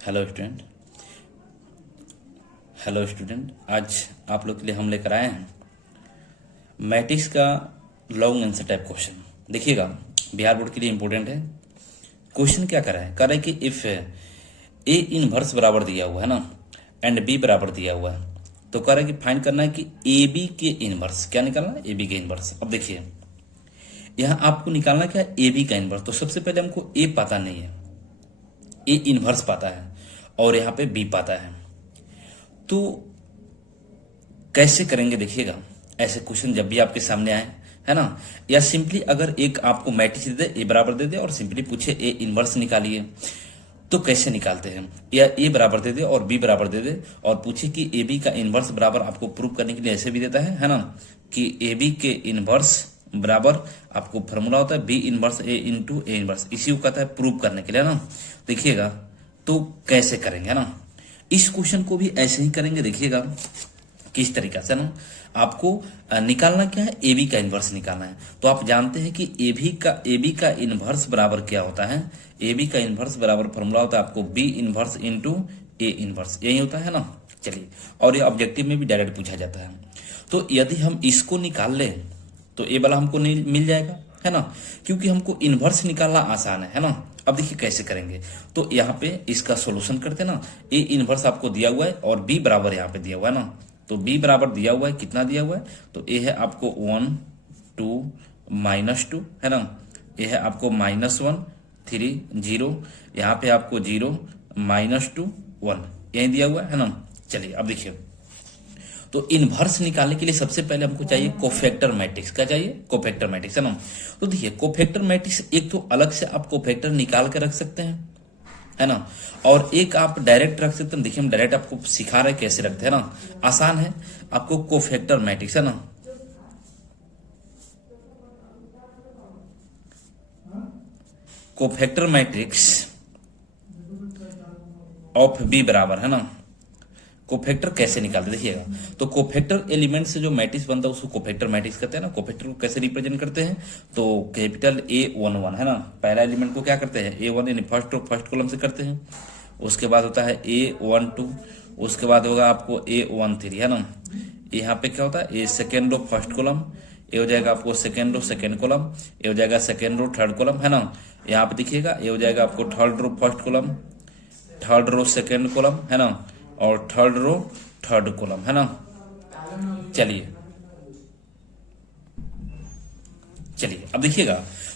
Hello student. आज आप लोग के लिए हम लेकर आए हैं मैट्रिक्स का लॉन्ग आंसर टाइप क्वेश्चन। देखिएगा, बिहार बोर्ड के लिए इंपॉर्टेंट है। क्वेश्चन क्या कर रहा है कि इफ ए इनवर्स बराबर दिया हुआ है ना एंड बी बराबर दिया हुआ है, तो कह रहा है कि फाइंड करना है कि ए बी के इनवर्स। क्या निकालना है? ए बी के इनवर्स। अब देखिए, यहां आपको निकालना क्या है? ए बी का इनवर्स। तो सबसे पहले हमको ए पता नहीं है, ए इनवर्स पता है और यहाँ पे बी पता है, तो कैसे करेंगे? देखिएगा, ऐसे क्वेश्चन जब भी आपके सामने आए, है ना, या सिंपली अगर एक आपको मैट्रिक्स दे दे, ए बराबर दे दे और सिंपली पूछे ए इनवर्स निकालिए, तो कैसे निकालते हैं? या ए बराबर दे दे और बी बराबर दे दे और पूछे कि ए बी का इनवर्स बराबर, आपको प्रूव करने के लिए ऐसे भी देता है ना, कि ए बी के इनवर्स बराबर आपको फॉर्मूला होता है B inverse A into A inverse, इसी को कहता है प्रूव करने के लिए ना। देखिएगा, तो कैसे करेंगे ना, इस क्वेश्चन को भी ऐसे ही करेंगे। देखिएगा किस तरीका से ना, आपको निकालना क्या है? ए बी का इनवर्स निकालना है। तो आप जानते हैं कि ए बी का इनवर्स बराबर क्या होता है? ए बी का इनवर्स बराबर फॉर्मूला होता है आपको B inverse into A inverse, यही होता है ना। चलिए, और ये ऑब्जेक्टिव में भी डायरेक्ट पूछा जाता है। तो यदि हम इसको निकाल लें तो ए वाला हमको नहीं मिल जाएगा, है ना, क्योंकि हमको इनवर्स निकालना आसान है ना। अब देखिए कैसे करेंगे। तो यहाँ पे इसका सॉल्यूशन करते ना, ए इनवर्स आपको दिया हुआ है और बी बराबर यहाँ पे दिया हुआ है ना। तो बी बराबर दिया हुआ है, कितना दिया हुआ है? तो ए है आपको 1 2 -2, है ना। ए है आपको -1 3 0, यहाँ पे आपको 0 -2 1, यही दिया हुआ है ना। चलिए अब देखिए, तो इनवर्स निकालने के लिए सबसे पहले हमको चाहिए कोफैक्टर मैट्रिक्स। क्या चाहिए? कोफैक्टर मैट्रिक्स, है ना। तो देखिए, कोफैक्टर मैट्रिक्स एक तो अलग से आप कोफैक्टर निकाल के रख सकते हैं, है ना, और एक आप डायरेक्ट रख सकते हैं। देखिए, हम डायरेक्ट आपको सिखा रहे हैं कैसे रखते हैं ना, आसान है। आपको कोफैक्टर मैट्रिक्स, है ना, कोफैक्टर मैट्रिक्स ऑफ बी बराबर, है ना। कोफैक्टर कैसे निकालते? देखिएगा, तो कोफैक्टर एलिमेंट से जो मैट्रिक्स बनता है उसको कोफैक्टर मैट्रिक्स कहते हैं ना। कोफैक्टर को कैसे रिप्रेजेंट करते हैं? तो कैपिटल A11, है ना, पहला एलिमेंट को क्या करते हैं? A1 यानी फर्स्ट कॉलम से करते हैं। उसके बाद होता है A12, उसके बाद होगा आपको A13, है ना। यहाँ पे क्या होता है? ए सेकेंड रो फर्स्ट कॉलम, ये हो जाएगा आपको सेकेंड रो सेकेंड कॉलम, ये हो जाएगा सेकेंड रो थर्ड कॉलम, है ना। यहाँ पे देखिएगा, ये हो जाएगा आपको third row first column, third row second column, है ना, और थर्ड रो थर्ड कॉलम, है ना। चलिए अब देखिएगा,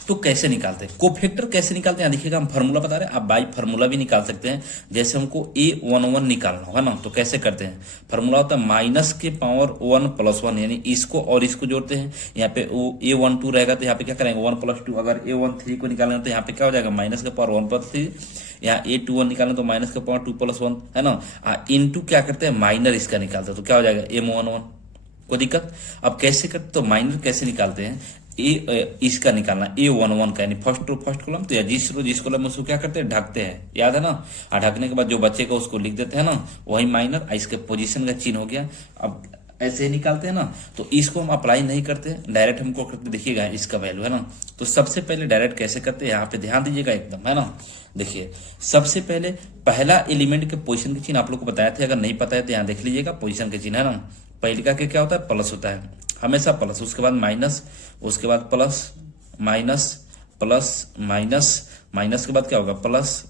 तो कैसे निकालते हैं कोफैक्टर? कैसे निकालते हैं देखिएगा, हम फार्मूला बता रहे हैं, आप बाई फार्मूला भी निकाल सकते हैं। जैसे हमको A11 निकालना हो, है ना, तो कैसे करते हैं? फार्मूला होता है माइनस के पावर 1 + 1, यानी इसको और इसको जोड़ते हैं। यहाँ पे A12 रहेगा तो यहाँ पे क्या करेंगे? 1 + 2। अगर A13 को निकालना तो यहाँ पे क्या हो जाएगा? माइनस के पावर 1 + 3। यहाँ A21 निकालना तो माइनस के पावर 2 + 1, है ना। इंटू क्या करते हैं? माइनर इसका निकालते हैं, तो क्या हो जाएगा? M11। कोई दिक्कत? अब कैसे करते? तो माइनर कैसे निकालते हैं? इसका निकालना A11 का, यानी फर्स्ट कॉलम, तो या जिस कॉलम उसको क्या करते हैं? ढकते हैं, याद है ना। ढकने के बाद जो बचेगा उसको लिख देते हैं ना, वही माइनर। इसके पोजीशन का चिन्ह हो गया। अब ऐसे ही निकालते हैं ना, तो इसको हम अप्लाई नहीं करते, डायरेक्ट हमको करते। देखिएगा इसका वैल्यू, है ना। तो सबसे पहले डायरेक्ट कैसे करते हैं, यहाँ पे ध्यान दीजिएगा एकदम, है ना। देखिए, सबसे पहले पहला एलिमेंट के पोजीशन के चिन्ह आप लोग को बताए थे, अगर नहीं पता है तो यहाँ देख लीजिएगा पोजीशन के चिन्ह, है ना। पहले का क्या होता है? प्लस होता है, हमेशा प्लस, उसके बाद माइनस, उसके बाद plus minus plus minus, minus के बाद क्या होगा? प्लस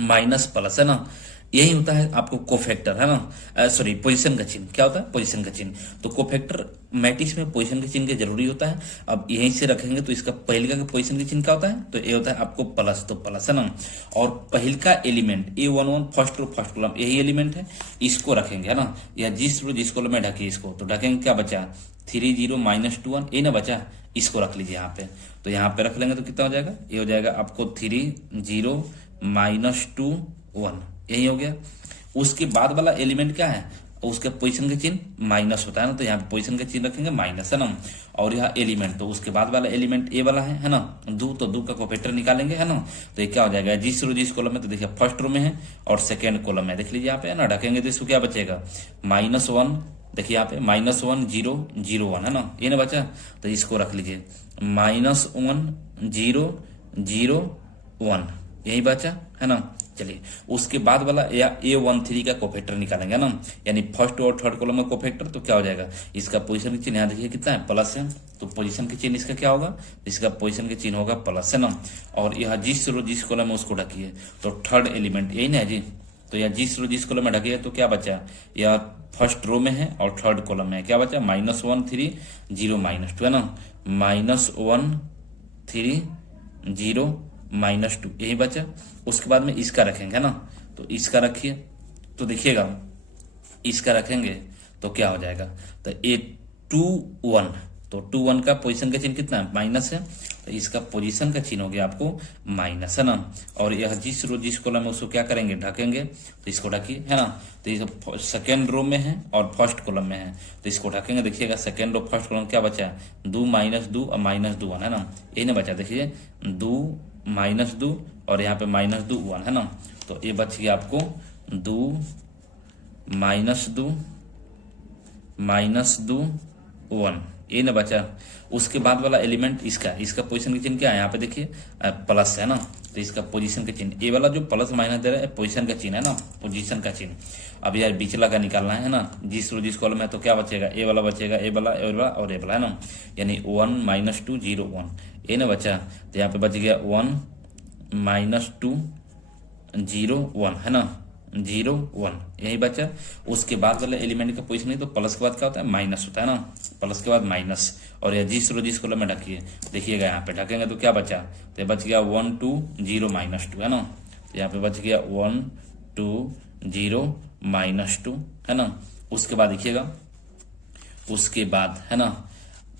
माइनस प्लस, है ना। यही होता है आपको कोफैक्टर, है ना, सॉरी पोजीशन का चिन्ह। क्या होता है? पोजीशन का चिन्ह। तो कोफैक्टर मैट्रिक्स में पोजीशन के चिन्ह के जरूरी होता है। अब यहीं से रखेंगे तो इसका पहले का पोजीशन के चिन्ह क्या होता है? तो ये होता है आपको प्लस, तो प्लस, है ना। और पहल का एलिमेंट A11 फर्स्ट कॉलम, यही एलिमेंट है, इसको रखेंगे, है ना। या जिस कॉलम में ढके इसको, तो ढकेंगे, क्या बचा? 3 0 -2 1, ये ना बचा, इसको रख लीजिए यहाँ पे। तो यहाँ पे रख लेंगे तो कितना हो जाएगा? ये हो जाएगा आपको 3 0 -2 1, यही हो गया। उसके बाद वाला एलिमेंट क्या है? उसके पोजीशन का चिन्ह माइनस होता है ना, तो यहाँ पोजीशन का चिन्ह रखेंगे माइनस, है ना। और यहाँ एलिमेंट, तो उसके बाद वाला एलिमेंट ए वाला है ना, तो दो का कोफैक्टर निकालेंगे, है ना। तो ये क्या हो जाएगा? जिस कॉलम में, तो देखिए फर्स्ट रो में है और सेकेंड कॉलम में, देख लीजिए यहाँ पे, है ना। ढकेंगे तो इसको क्या बचेगा? -1, देखिए यहाँ पे -1 0 0 1, है ना, ये ना बचा। तो इसको रख लीजिए -1 0 0 1, यही बचा, है ना। चलिए उसके बाद वाला या A13 का कोफैक्टर निकालेंगे ना, यानी फर्स्ट और थर्ड कॉलम का कोफैक्टर, तो क्या हो जाएगा, इसका पोजीशन का चिन्ह यहाँ देखिए कितना है, प्लस है, तो पोजीशन के चिन्ह इसका क्या होगा, इसका पोजीशन के चिन्ह होगा प्लस, है ना। और यह जिस रो जिस कॉलम में उसको ढकिए, तो थर्ड एलिमेंट यही ना जी, तो यह जिस रो जिस कॉलम में ढकिए तो क्या बचा, यह फर्स्ट रो में है और थर्ड कॉलम में है, क्या बचा, -1 3 0 -2, है ना, -1 3 0 -2 यही बचा। उसके बाद में इसका रखेंगे, है ना, तो इसका रखिए, तो देखिएगा इसका रखेंगे तो क्या हो जाएगा, तो A21, तो 21 का पोजीशन का चिन्ह कितना है, माइनस है, तो इसका पोजीशन का चिन्ह हो गया आपको माइनस, है ना। और यह जिस रो जिस कॉलम में उसको क्या करेंगे, ढकेंगे, तो इसको ढकिए, है ना, तो ये सेकेंड रो में है और फर्स्ट कॉलम में है, तो इसको ढकेंगे। देखिएगा सेकेंड रो फर्स्ट कॉलम क्या बचा है, 2 -2 और -2 1, है ना, यही ना बचा, देखिए 2 -2 और यहाँ पे -2 1, है ना, तो ये बच गया आपको 2 -2 -2 1, ये ना बचा। उसके बाद वाला एलिमेंट इसका पोजीशन का चिन्ह क्या है, यहाँ पे देखिए प्लस है ना, तो इसका पोजीशन का चिन्ह, ये वाला जो प्लस माइनस दे रहा है पोजीशन का चिन्ह है ना, पोजीशन का चिन्ह। अब यार बीचला का निकालना है ना, जिस रो जिस कॉलम है, तो क्या बचेगा, ए वाला बचेगा, ए वाला और ए वाला, है ना, यानी 1 -2 0 1, ये ना बचा, तो यहाँ पे बच गया 1 -2 0 1, है ना, 0 1 यही बचा। उसके बाद वाले एलिमेंट का पोजीशन नहीं, तो प्लस के बाद क्या होता है, माइनस होता है ना, प्लस के बाद माइनस, और यह जिस रो जिस कॉलम में ढकिए, देखिएगा यहाँ पे ढकेंगे तो क्या बचा, तो बच गया 1 2 0 -2, है ना, तो यहाँ पे बच गया 1 2 0 -2, है ना। उसके बाद देखिएगा, उसके बाद, है ना,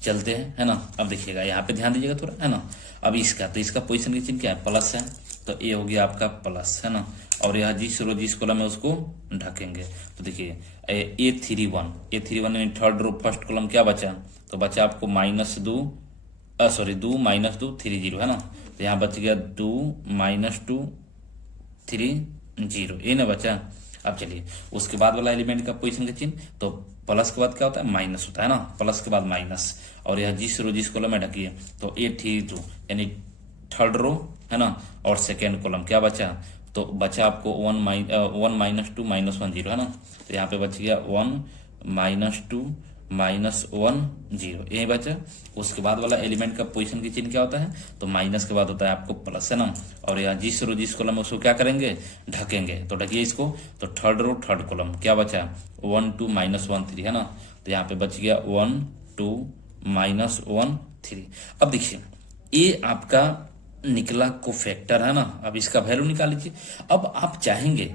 चलते हैं, है ना, अब देखिएगा यहाँ पे ध्यान दीजिएगा थोड़ा, है ना। अब इसका, तो इसका पोजीशन का चिन्ह क्या है, प्लस है, तो ये हो गया आपका प्लस, है ना, और यह जिस रो जिस कॉलम में उसको ढकेंगे, तो देखिए A31 यानी थर्ड रो फर्स्ट कॉलम क्या बचा, तो बचा आपको -2 2 -2 3 0, है ना, तो यहाँ बच गया 2 -2 3 0, ये ना बचा। अब चलिए उसके बाद वाला एलिमेंट का पोजीशन का चिन्ह, तो प्लस के बाद क्या होता है, माइनस होता है ना, प्लस के बाद माइनस, और यह जिस रो जिस कॉलम में ढकिए, तो A32 यानी थर्ड रो, है ना, और सेकेंड कॉलम क्या बचा, तो बचा आपको 1 -2 -1 0, है ना, तो यहाँ पे बच गया 1 -2 -1 0, यही बचा। उसके बाद वाला एलिमेंट का पोजीशन की चिन्ह क्या होता है, तो माइनस के बाद होता है आपको प्लस, है ना, और यहाँ जिस रो जिस कॉलम में उसको क्या करेंगे, ढकेंगे, तो ढकिए इसको, तो थर्ड रो थर्ड कॉलम क्या बचा, 1 2 -1 3, है ना, तो यहाँ पे बच गया 1 2 -1 3। अब देखिए ये आपका निकला कोफैक्टर, है ना। अब इसका वैल्यू निकाल लीजिए। अब आप चाहेंगे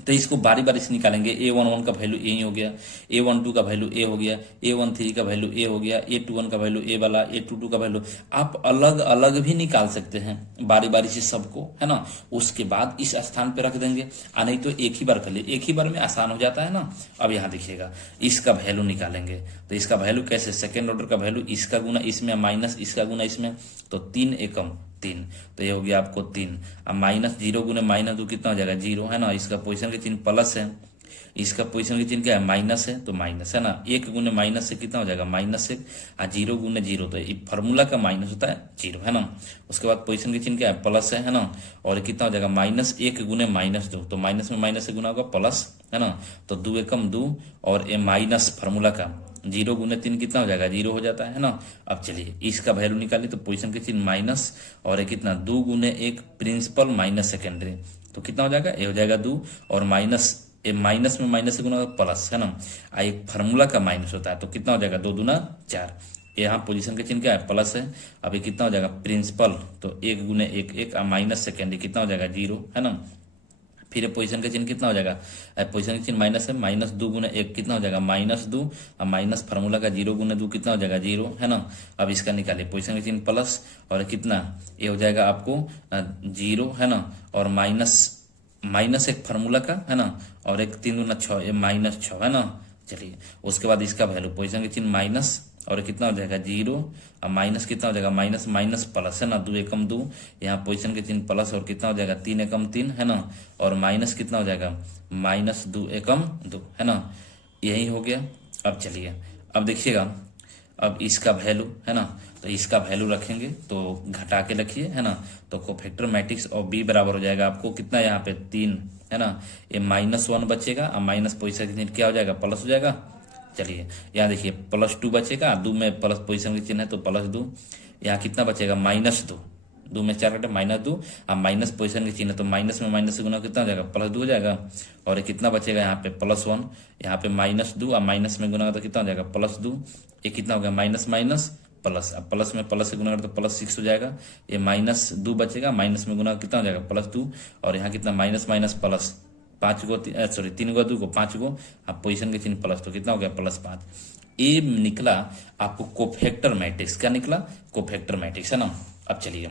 तो इसको बारी बारी से निकालेंगे। A11 का वैल्यू ए हो गया, A12 का वैल्यू ए हो गया, A13 का वैल्यू ए हो गया, A21 का वैल्यू ए वाला, A22 का वैल्यू आप अलग अलग भी निकाल सकते हैं बारी बारी से सबको, है ना। उसके बाद इस स्थान पे रख देंगे, नहीं तो एक ही बार कर लिए, एक ही बार में आसान हो जाता है ना। अब यहाँ देखिएगा इसका वैल्यू निकालेंगे, तो इसका वैल्यू कैसे, सेकेंड ऑर्डर का वैल्यू इसका गुना इसमें माइनस इसका गुना इसमें, तो 3 एकम 3, तो ये हो गया आपको 3। अब -0 गुने -2 कितना हो जाएगा, 0, है ना। इसका पोजीशन के चिन्ह प्लस है, इसका पोजीशन के चिन्ह क्या है, माइनस है, तो माइनस, है ना। 1 गुने माइनस से कितना हो जाएगा, -1, और 0 गुने 0, तो ये फॉर्मूला का माइनस होता है 0, है ना। उसके बाद पोजीशन के चिन्ह क्या है, प्लस है ना, और कितना हो जाएगा, -1 गुने -2, तो माइनस में माइनस से गुना होगा प्लस, है ना, तो 2 एकम 2, और ये माइनस फार्मूला का 0 गुने 3 कितना हो जाएगा, 0 हो जाता है ना। अब चलिए इसका वैल्यू निकालिए, तो पोजीशन के चिन्ह माइनस, और कितना 2 गुने 1 प्रिंसिपल माइनस सेकेंडरी, तो कितना हो जाएगा, ये हो जाएगा 2, और माइनस माइनस में माइनस से गुना प्लस, है ना। एक फार्मूला का माइनस होता है, तो कितना हो जाएगा, 2 दूना 4। यहाँ पोजीशन के चिन्ह क्या है, प्लस है। अभी कितना हो जाएगा, प्रिंसिपल, तो 1 गुने 1 1, माइनस सेकेंडरी कितना हो जाएगा, 0, है ना। फिर पोजीशन का चिन्ह कितना हो जाएगा, पोजीशन का चिन्ह माइनस है, -2 गुना 1 कितना हो जाएगा, -2, और माइनस फार्मूला का 0 गुना 2 कितना हो जाएगा, 0, है ना। अब इसका निकालिए, पोजीशन का चिन्ह प्लस, और कितना ये हो जाएगा आपको 0, है ना, और माइनस एक फार्मूला का, है ना, और एक 3 दूना 6, ये -6, है ना। चलिए उसके बाद इसका वैल्यू, पोजीशन के चिन्ह माइनस, और कितना हो जाएगा 0, और माइनस कितना हो जाएगा, माइनस प्लस, है ना, 2 एकम 2, यहाँ पोजीशन के चिन्ह प्लस, और कितना हो जाएगा 3 एकम 3, है ना, और माइनस कितना हो जाएगा, -2 एकम 2, है ना। यही हो गया। अब चलिए अब देखिएगा, अब इसका वैल्यू है ना, तो इसका वैल्यू रखेंगे तो घटा के रखिए है ना, तो कोफैक्टर मैट्रिक्स ऑफ बी बराबर हो जाएगा आपको कितना, यहाँ पे 3 है ना, ये -1 बचेगा और माइनस पोजीशन के चिन्ह क्या हो जाएगा, प्लस हो जाएगा। चलिए यहाँ देखिए +2 बचेगा, 2 में प्लस पोजीशन के चिन्ह है तो +2, यहाँ कितना बचेगा -2, 2 में 4 घटे -2 और माइनस पोजीशन के चिन्ह तो माइनस में माइनस से गुना कितना हो जाएगा, +2 हो जाएगा। और ये कितना बचेगा यहाँ पे +1, यहाँ पे -2 और माइनस में गुना तो कितना हो जाएगा +2, ये कितना हो गया माइनस माइनस प्लस, अब प्लस में प्लस से गुना तो +6 हो जाएगा, ये -2 बचेगा, माइनस में गुना कितना हो जाएगा +2 और यहाँ कितना माइनस माइनस प्लस, 5 को 3 को 2 को 5 को, अब पोजीशन के चिन्ह प्लस तो कितना हो गया +5। ये निकला आपको कोफैक्टर मैट्रिक्स, क्या निकला, कोफैक्टर मैट्रिक्स है ना। अब चलिए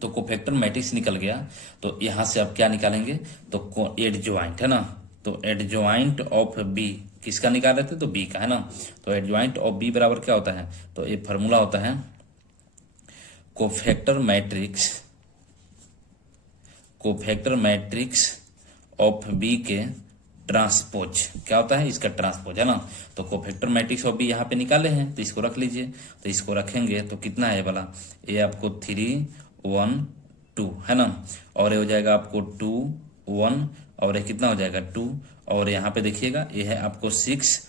तो कोफैक्टर मैट्रिक्स निकल गया, तो यहां से अब क्या निकालेंगे, तो एडजॉइंट है ना, तो एडजॉइंट ऑफ बी किसका निकाल रहे थे, तो बी का है ना, तो एडजॉइंट ऑफ बी बराबर क्या होता है, तो ये फॉर्मूला होता है कोफैक्टर मैट्रिक्स ऑफ बी के ट्रांसपोज, क्या होता है इसका ट्रांसपोज है ना। तो कोफैक्टर मैट्रिक्स ऑफ बी यहाँ पे निकाले हैं तो इसको रख लीजिए, तो इसको रखेंगे तो कितना है वाला, ये आपको 3 1 2 है ना, और ये हो जाएगा आपको 2 1 और ये कितना हो जाएगा 2, और यहाँ पे देखिएगा ये है आपको 6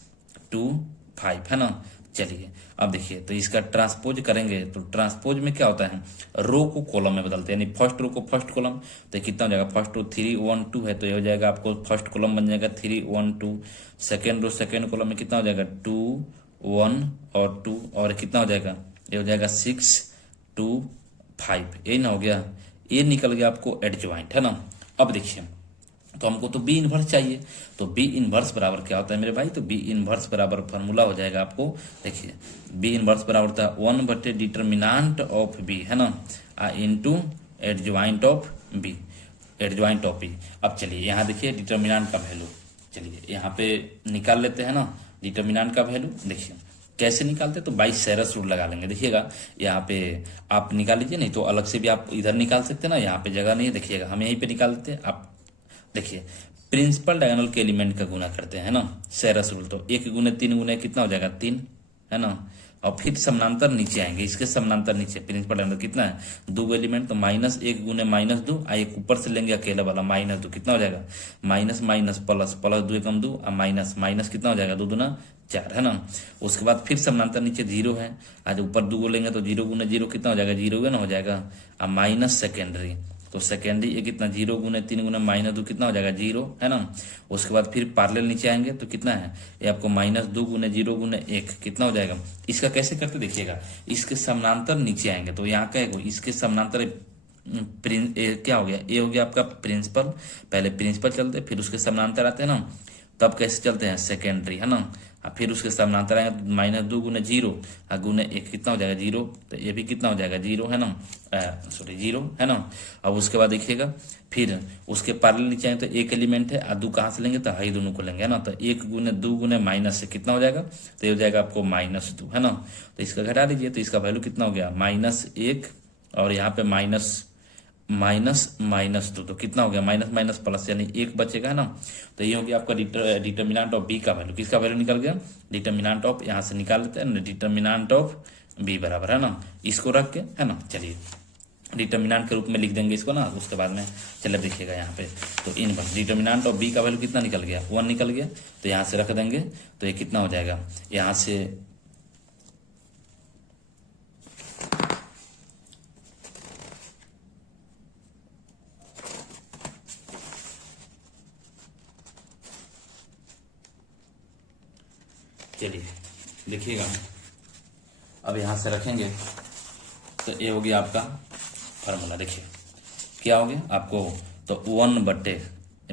2 5 है ना। चलिए अब देखिए तो इसका ट्रांसपोज करेंगे, तो ट्रांसपोज में क्या होता है, रो को कॉलम में बदलते हैं, यानी फर्स्ट रो को फर्स्ट कॉलम, तो कितना हो जाएगा, फर्स्ट रो 3 1 2 है तो ये हो जाएगा आपको फर्स्ट कॉलम बन जाएगा 3 1 2, सेकेंड रो सेकेंड कॉलम में कितना हो जाएगा 2 1 और 2, और कितना हो जाएगा, ये हो जाएगा 6 2 5, ये ना हो गया, ये निकल गया आपको एडजॉइंट है ना। अब देखिए तो हमको तो बी इनवर्स चाहिए, तो बी इनवर्स बराबर क्या होता है मेरे भाई, तो बी इनवर्स बराबर फॉर्मूला हो जाएगा आपको, देखिए बी इनवर्स बराबर होता है 1 डिटर्मिनेंट ऑफ बी है ना, into adjoint of B, adjoint of B. अब चलिए यहाँ देखिए डिटर्मिनेंट का वैल्यू, चलिए यहाँ पे निकाल लेते हैं ना डिटर्मिनेंट का वैल्यू। देखिए कैसे निकालते, तो बाई सेरस रूल लगा लेंगे, देखिएगा यहाँ पे आप निकाल लीजिए, नहीं तो अलग से भी आप इधर निकाल सकते हैं ना, यहाँ पे जगह नहीं है, देखिएगा हम यहीं पे निकाल देते हैं। आप देखिए प्रिंसिपल डायगोनल के एलिमेंट का गुना करते हैं ना, सेरस रूल, तो 1 गुने 3 गुने कितना हो जाएगा 3 है ना, और फिर समानांतर नीचे आएंगे, इसके समानांतर नीचे प्रिंसिपल डायगोनल कितना है 2 एलिमेंट, तो -1 गुने -2, एक ऊपर से लेंगे अकेला वाला -2, कितना हो जाएगा माइनस माइनस प्लस, प्लस 2 कम 2 और माइनस माइनस कितना हो जाएगा 2 दूना 4 है ना। उसके बाद फिर समानांतर नीचे 0 है, आज ऊपर 2 लेंगे तो 0 गुने 0 कितना हो जाएगा 0 ना हो जाएगा, और माइनस सेकेंडरी, तो सेकेंडरी ये कितना 0 गुने 3 गुने -2 कितना हो जाएगा 0 है ना। उसके बाद फिर पैरेलल नीचे आएंगे तो कितना है, ये आपको -2 गुने 0 गुने 1 कितना हो जाएगा। इसका कैसे करते देखिएगा, इसके समानांतर नीचे आएंगे तो यहाँ क्या है, इसके समानांतर क्या हो गया, ये हो गया आपका प्रिंसिपल, पहले प्रिंसिपल चलते फिर उसके समानांतर आते हैं ना, तब कैसे चलते हैं सेकेंडरी है ना, फिर उसके समानांतर आएंगे -2 गुने 0 गुने 1 कितना हो जाएगा 0, तो ये भी कितना हो जाएगा 0 है ना, सॉरी 0 है ना। अब उसके बाद देखिएगा फिर उसके पैरेलल नीचे आएंगे तो एक एलिमेंट है, और 2 कहाँ से लेंगे तो हाई दोनों को लेंगे है ना, तो 1 गुने 2 गुने माइनस से कितना हो जाएगा, तो ये हो जाएगा आपको -2 है ना। तो इसका घटा लीजिए तो इसका वैल्यू कितना हो गया -1 और यहाँ पे -2 तो कितना हो गया माइनस माइनस प्लस, यानी 1 बचेगा है ना। तो ये हो गया आपका डिटर्मिनेंट ऑफ बी का वैल्यू, किसका वैल्यू निकल गया, डिटर्मिनेंट ऑफ, यहाँ से निकाल लेते हैं डिटर्मिनेंट ऑफ बी बराबर है ना, इसको रख के है ना। चलिए डिटर्मिनेंट के रूप में लिख देंगे इसको ना, उसके बाद में चलिए देखिएगा यहाँ पे, तो इनवर्स डिटर्मिनेंट ऑफ बी का वैल्यू कितना निकल गया 1 निकल गया, तो यहाँ से रख देंगे तो ये कितना हो जाएगा, यहाँ से चलिए देखिएगा अब यहाँ से रखेंगे तो ये हो गया आपका फार्मूला। देखिए क्या हो गया आपको, तो 1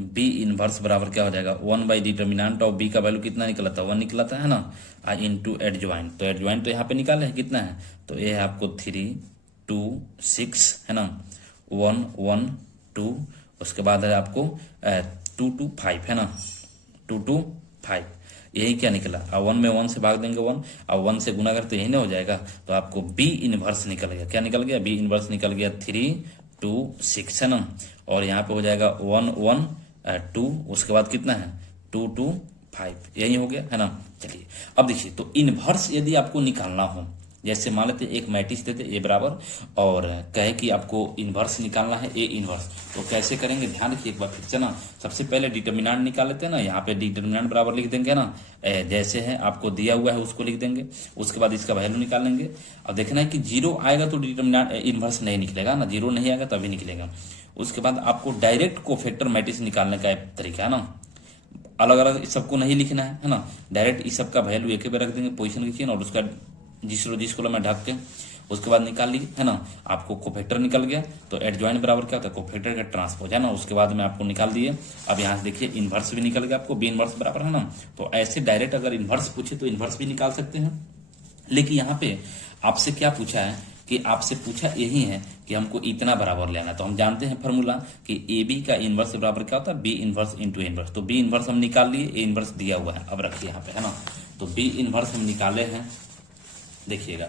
बी इनवर्स बराबर क्या हो जाएगा 1 बाई डिटर्मिनेंट ऑफ बी का वैल्यू कितना निकला था 1 निकला था है ना, इनटू एडजॉइंट, तो एडजॉइंट तो यहाँ पे निकाले है कितना है, तो ये है आपको 3 2 6 है ना, 1 1 2, उसके बाद है आपको 2 2 5 है ना, 2 2 5, यही क्या निकला, और 1 में 1 से भाग देंगे 1 और 1 से गुना करते यही ना हो जाएगा, तो आपको बी इनवर्स निकल गया, क्या निकल गया बी इनवर्स निकल गया 3 2 6 है ना, और यहाँ पे हो जाएगा 1 1 2, उसके बाद कितना है 2 2 5, यही हो गया है ना। चलिए अब देखिए, तो इनवर्स यदि आपको निकालना हो, जैसे मान लेते एक मैट्रिक्स देते ए बराबर और कहे कि आपको इनवर्स निकालना है ए इनवर्स, तो कैसे करेंगे ध्यान रखिए एक बार फिर से ना। सबसे पहले डिटर्मिनेंट निकाल लेते हैं ना, यहाँ पे डिटर्मिनेंट बराबर लिख देंगे ना, जैसे है आपको दिया हुआ है उसको लिख देंगे, उसके बाद इसका वैल्यू निकाल लेंगे। अब देखना है कि 0 आएगा तो डिटर्मिनेंट इनवर्स नहीं निकलेगा ना, 0 नहीं आएगा तभी निकलेगा। उसके बाद आपको डायरेक्ट कोफैक्टर मैट्रिक्स निकालने का एक तरीका है ना, अलग अलग सबको नहीं लिखना है ना, डायरेक्ट इस सब का वैल्यू एक ही बार रख देंगे, पोजीशन लिखिए और उसका जिस कॉलम में ढक के उसके बाद निकाल लीजिए है ना। आपको कोफैक्टर निकल गया, तो एडजॉइंट बराबर क्या होता है, कोफैक्टर का ट्रांसपोज है ना। उसके बाद में आपको निकाल दिए, अब यहाँ से देखिए इनवर्स भी निकल गया आपको, बी इनवर्स बराबर है ना। तो ऐसे डायरेक्ट अगर इनवर्स पूछे तो इनवर्स भी निकाल सकते हैं, लेकिन यहाँ पे आपसे क्या पूछा है कि आपसे पूछा यही है कि हमको इतना बराबर लेना, तो हम जानते हैं फॉर्मूला कि ए बी का इनवर्स बराबर क्या होता है, बी इनवर्स इंटू इनवर्स। तो बी इनवर्स हम निकाल लिए, ए इनवर्स दिया हुआ है, अब रखिए यहाँ पे है ना। तो बी इनवर्स हम निकाले हैं, देखिएगा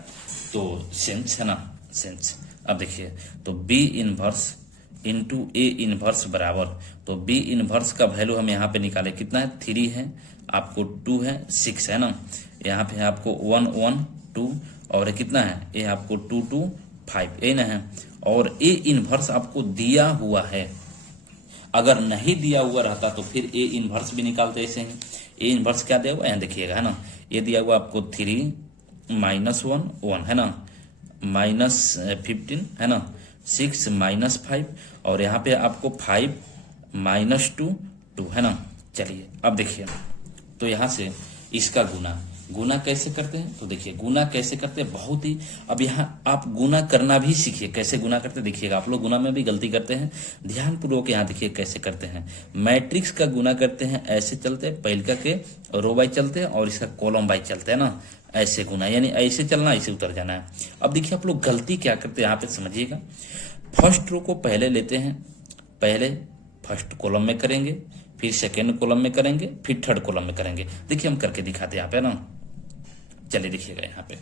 तो सेंस है ना, सेंस। अब देखिए तो B inverse into A inverse बराबर, तो बी इनवर्स का वैल्यू हम यहाँ पे निकाले, कितना है 3 है, आपको 2 है, 6 है ना। यहाँ पे आपको 1 1 2 और ये कितना है, ये आपको 2 2 5, ये ना है। और ए इनवर्स आपको दिया हुआ है, अगर नहीं दिया हुआ रहता तो फिर ए इनवर्स भी निकालते ऐसे हैं। ए इनवर्स क्या दिया हुआ है देखिएगा है ना, ये दिया हुआ आपको 3 -1 1 है ना, -15 है ना, 6 -5 और यहाँ पे आपको 5 -2 2 है ना। चलिए अब देखिए, तो यहाँ से इसका गुना कैसे करते हैं, तो देखिए गुना कैसे करते हैं बहुत ही, अब यहाँ आप गुना करना भी सीखिए, कैसे गुना करते हैं देखिएगा। आप लोग गुना में भी गलती करते हैं, ध्यानपूर्वक यहाँ देखिए कैसे करते हैं। मैट्रिक्स का गुना करते हैं, ऐसे चलते हैं, पहिलका के रो बाई चलते हैं और इसका कॉलम बाई चलते हैं ना, ऐसे गुना, यानी ऐसे चलना ऐसे उतर जाना है। अब देखिए आप लोग गलती क्या करते हैं यहाँ पे समझिएगा। फर्स्ट रो को पहले लेते हैं, पहले फर्स्ट कॉलम में करेंगे, फिर सेकेंड कॉलम में करेंगे, फिर थर्ड कॉलम में करेंगे। देखिए हम करके दिखाते हैं यहाँ पे ना, चलिए देखिएगा यहाँ पे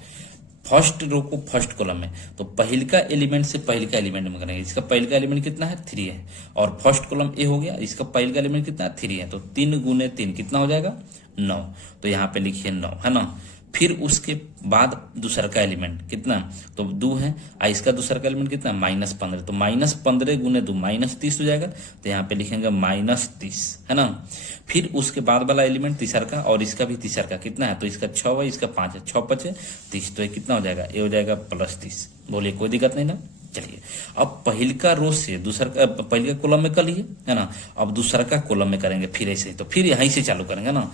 फर्स्ट रो को फर्स्ट कॉलम में, तो पहिल का एलिमेंट से पहिल का एलिमेंट में करेंगे। इसका पहिल का एलिमेंट कितना है 3 है, और फर्स्ट कॉलम ए हो गया, इसका पहिल का एलिमेंट कितना है 3 है, तो 3 × 3 कितना हो जाएगा 9, तो यहाँ पे लिखिए 9 है ना। फिर उसके बाद दूसरा का एलिमेंट कितना, तो 2 है, इसका दूसरा का एलिमेंट कितना -15, तो -15 × 2 -30 हो जाएगा, तो यहाँ पे लिखेंगे -30 है ना। फिर उसके बाद वाला एलिमेंट तीसरा का, और इसका भी तीसरा का कितना है, तो इसका 6 है, इसका 5 है, 6 5 30, तो ये कितना हो जाएगा, ये हो जाएगा +30। बोलिए कोई दिक्कत नहीं ना। चलिए अब पहिल का रो से दूसरा का, पहिल का कॉलम में कर लिए है ना, अब दूसरा का कॉलम में करेंगे फिर ऐसे, तो फिर यहीं से चालू करेंगे ना।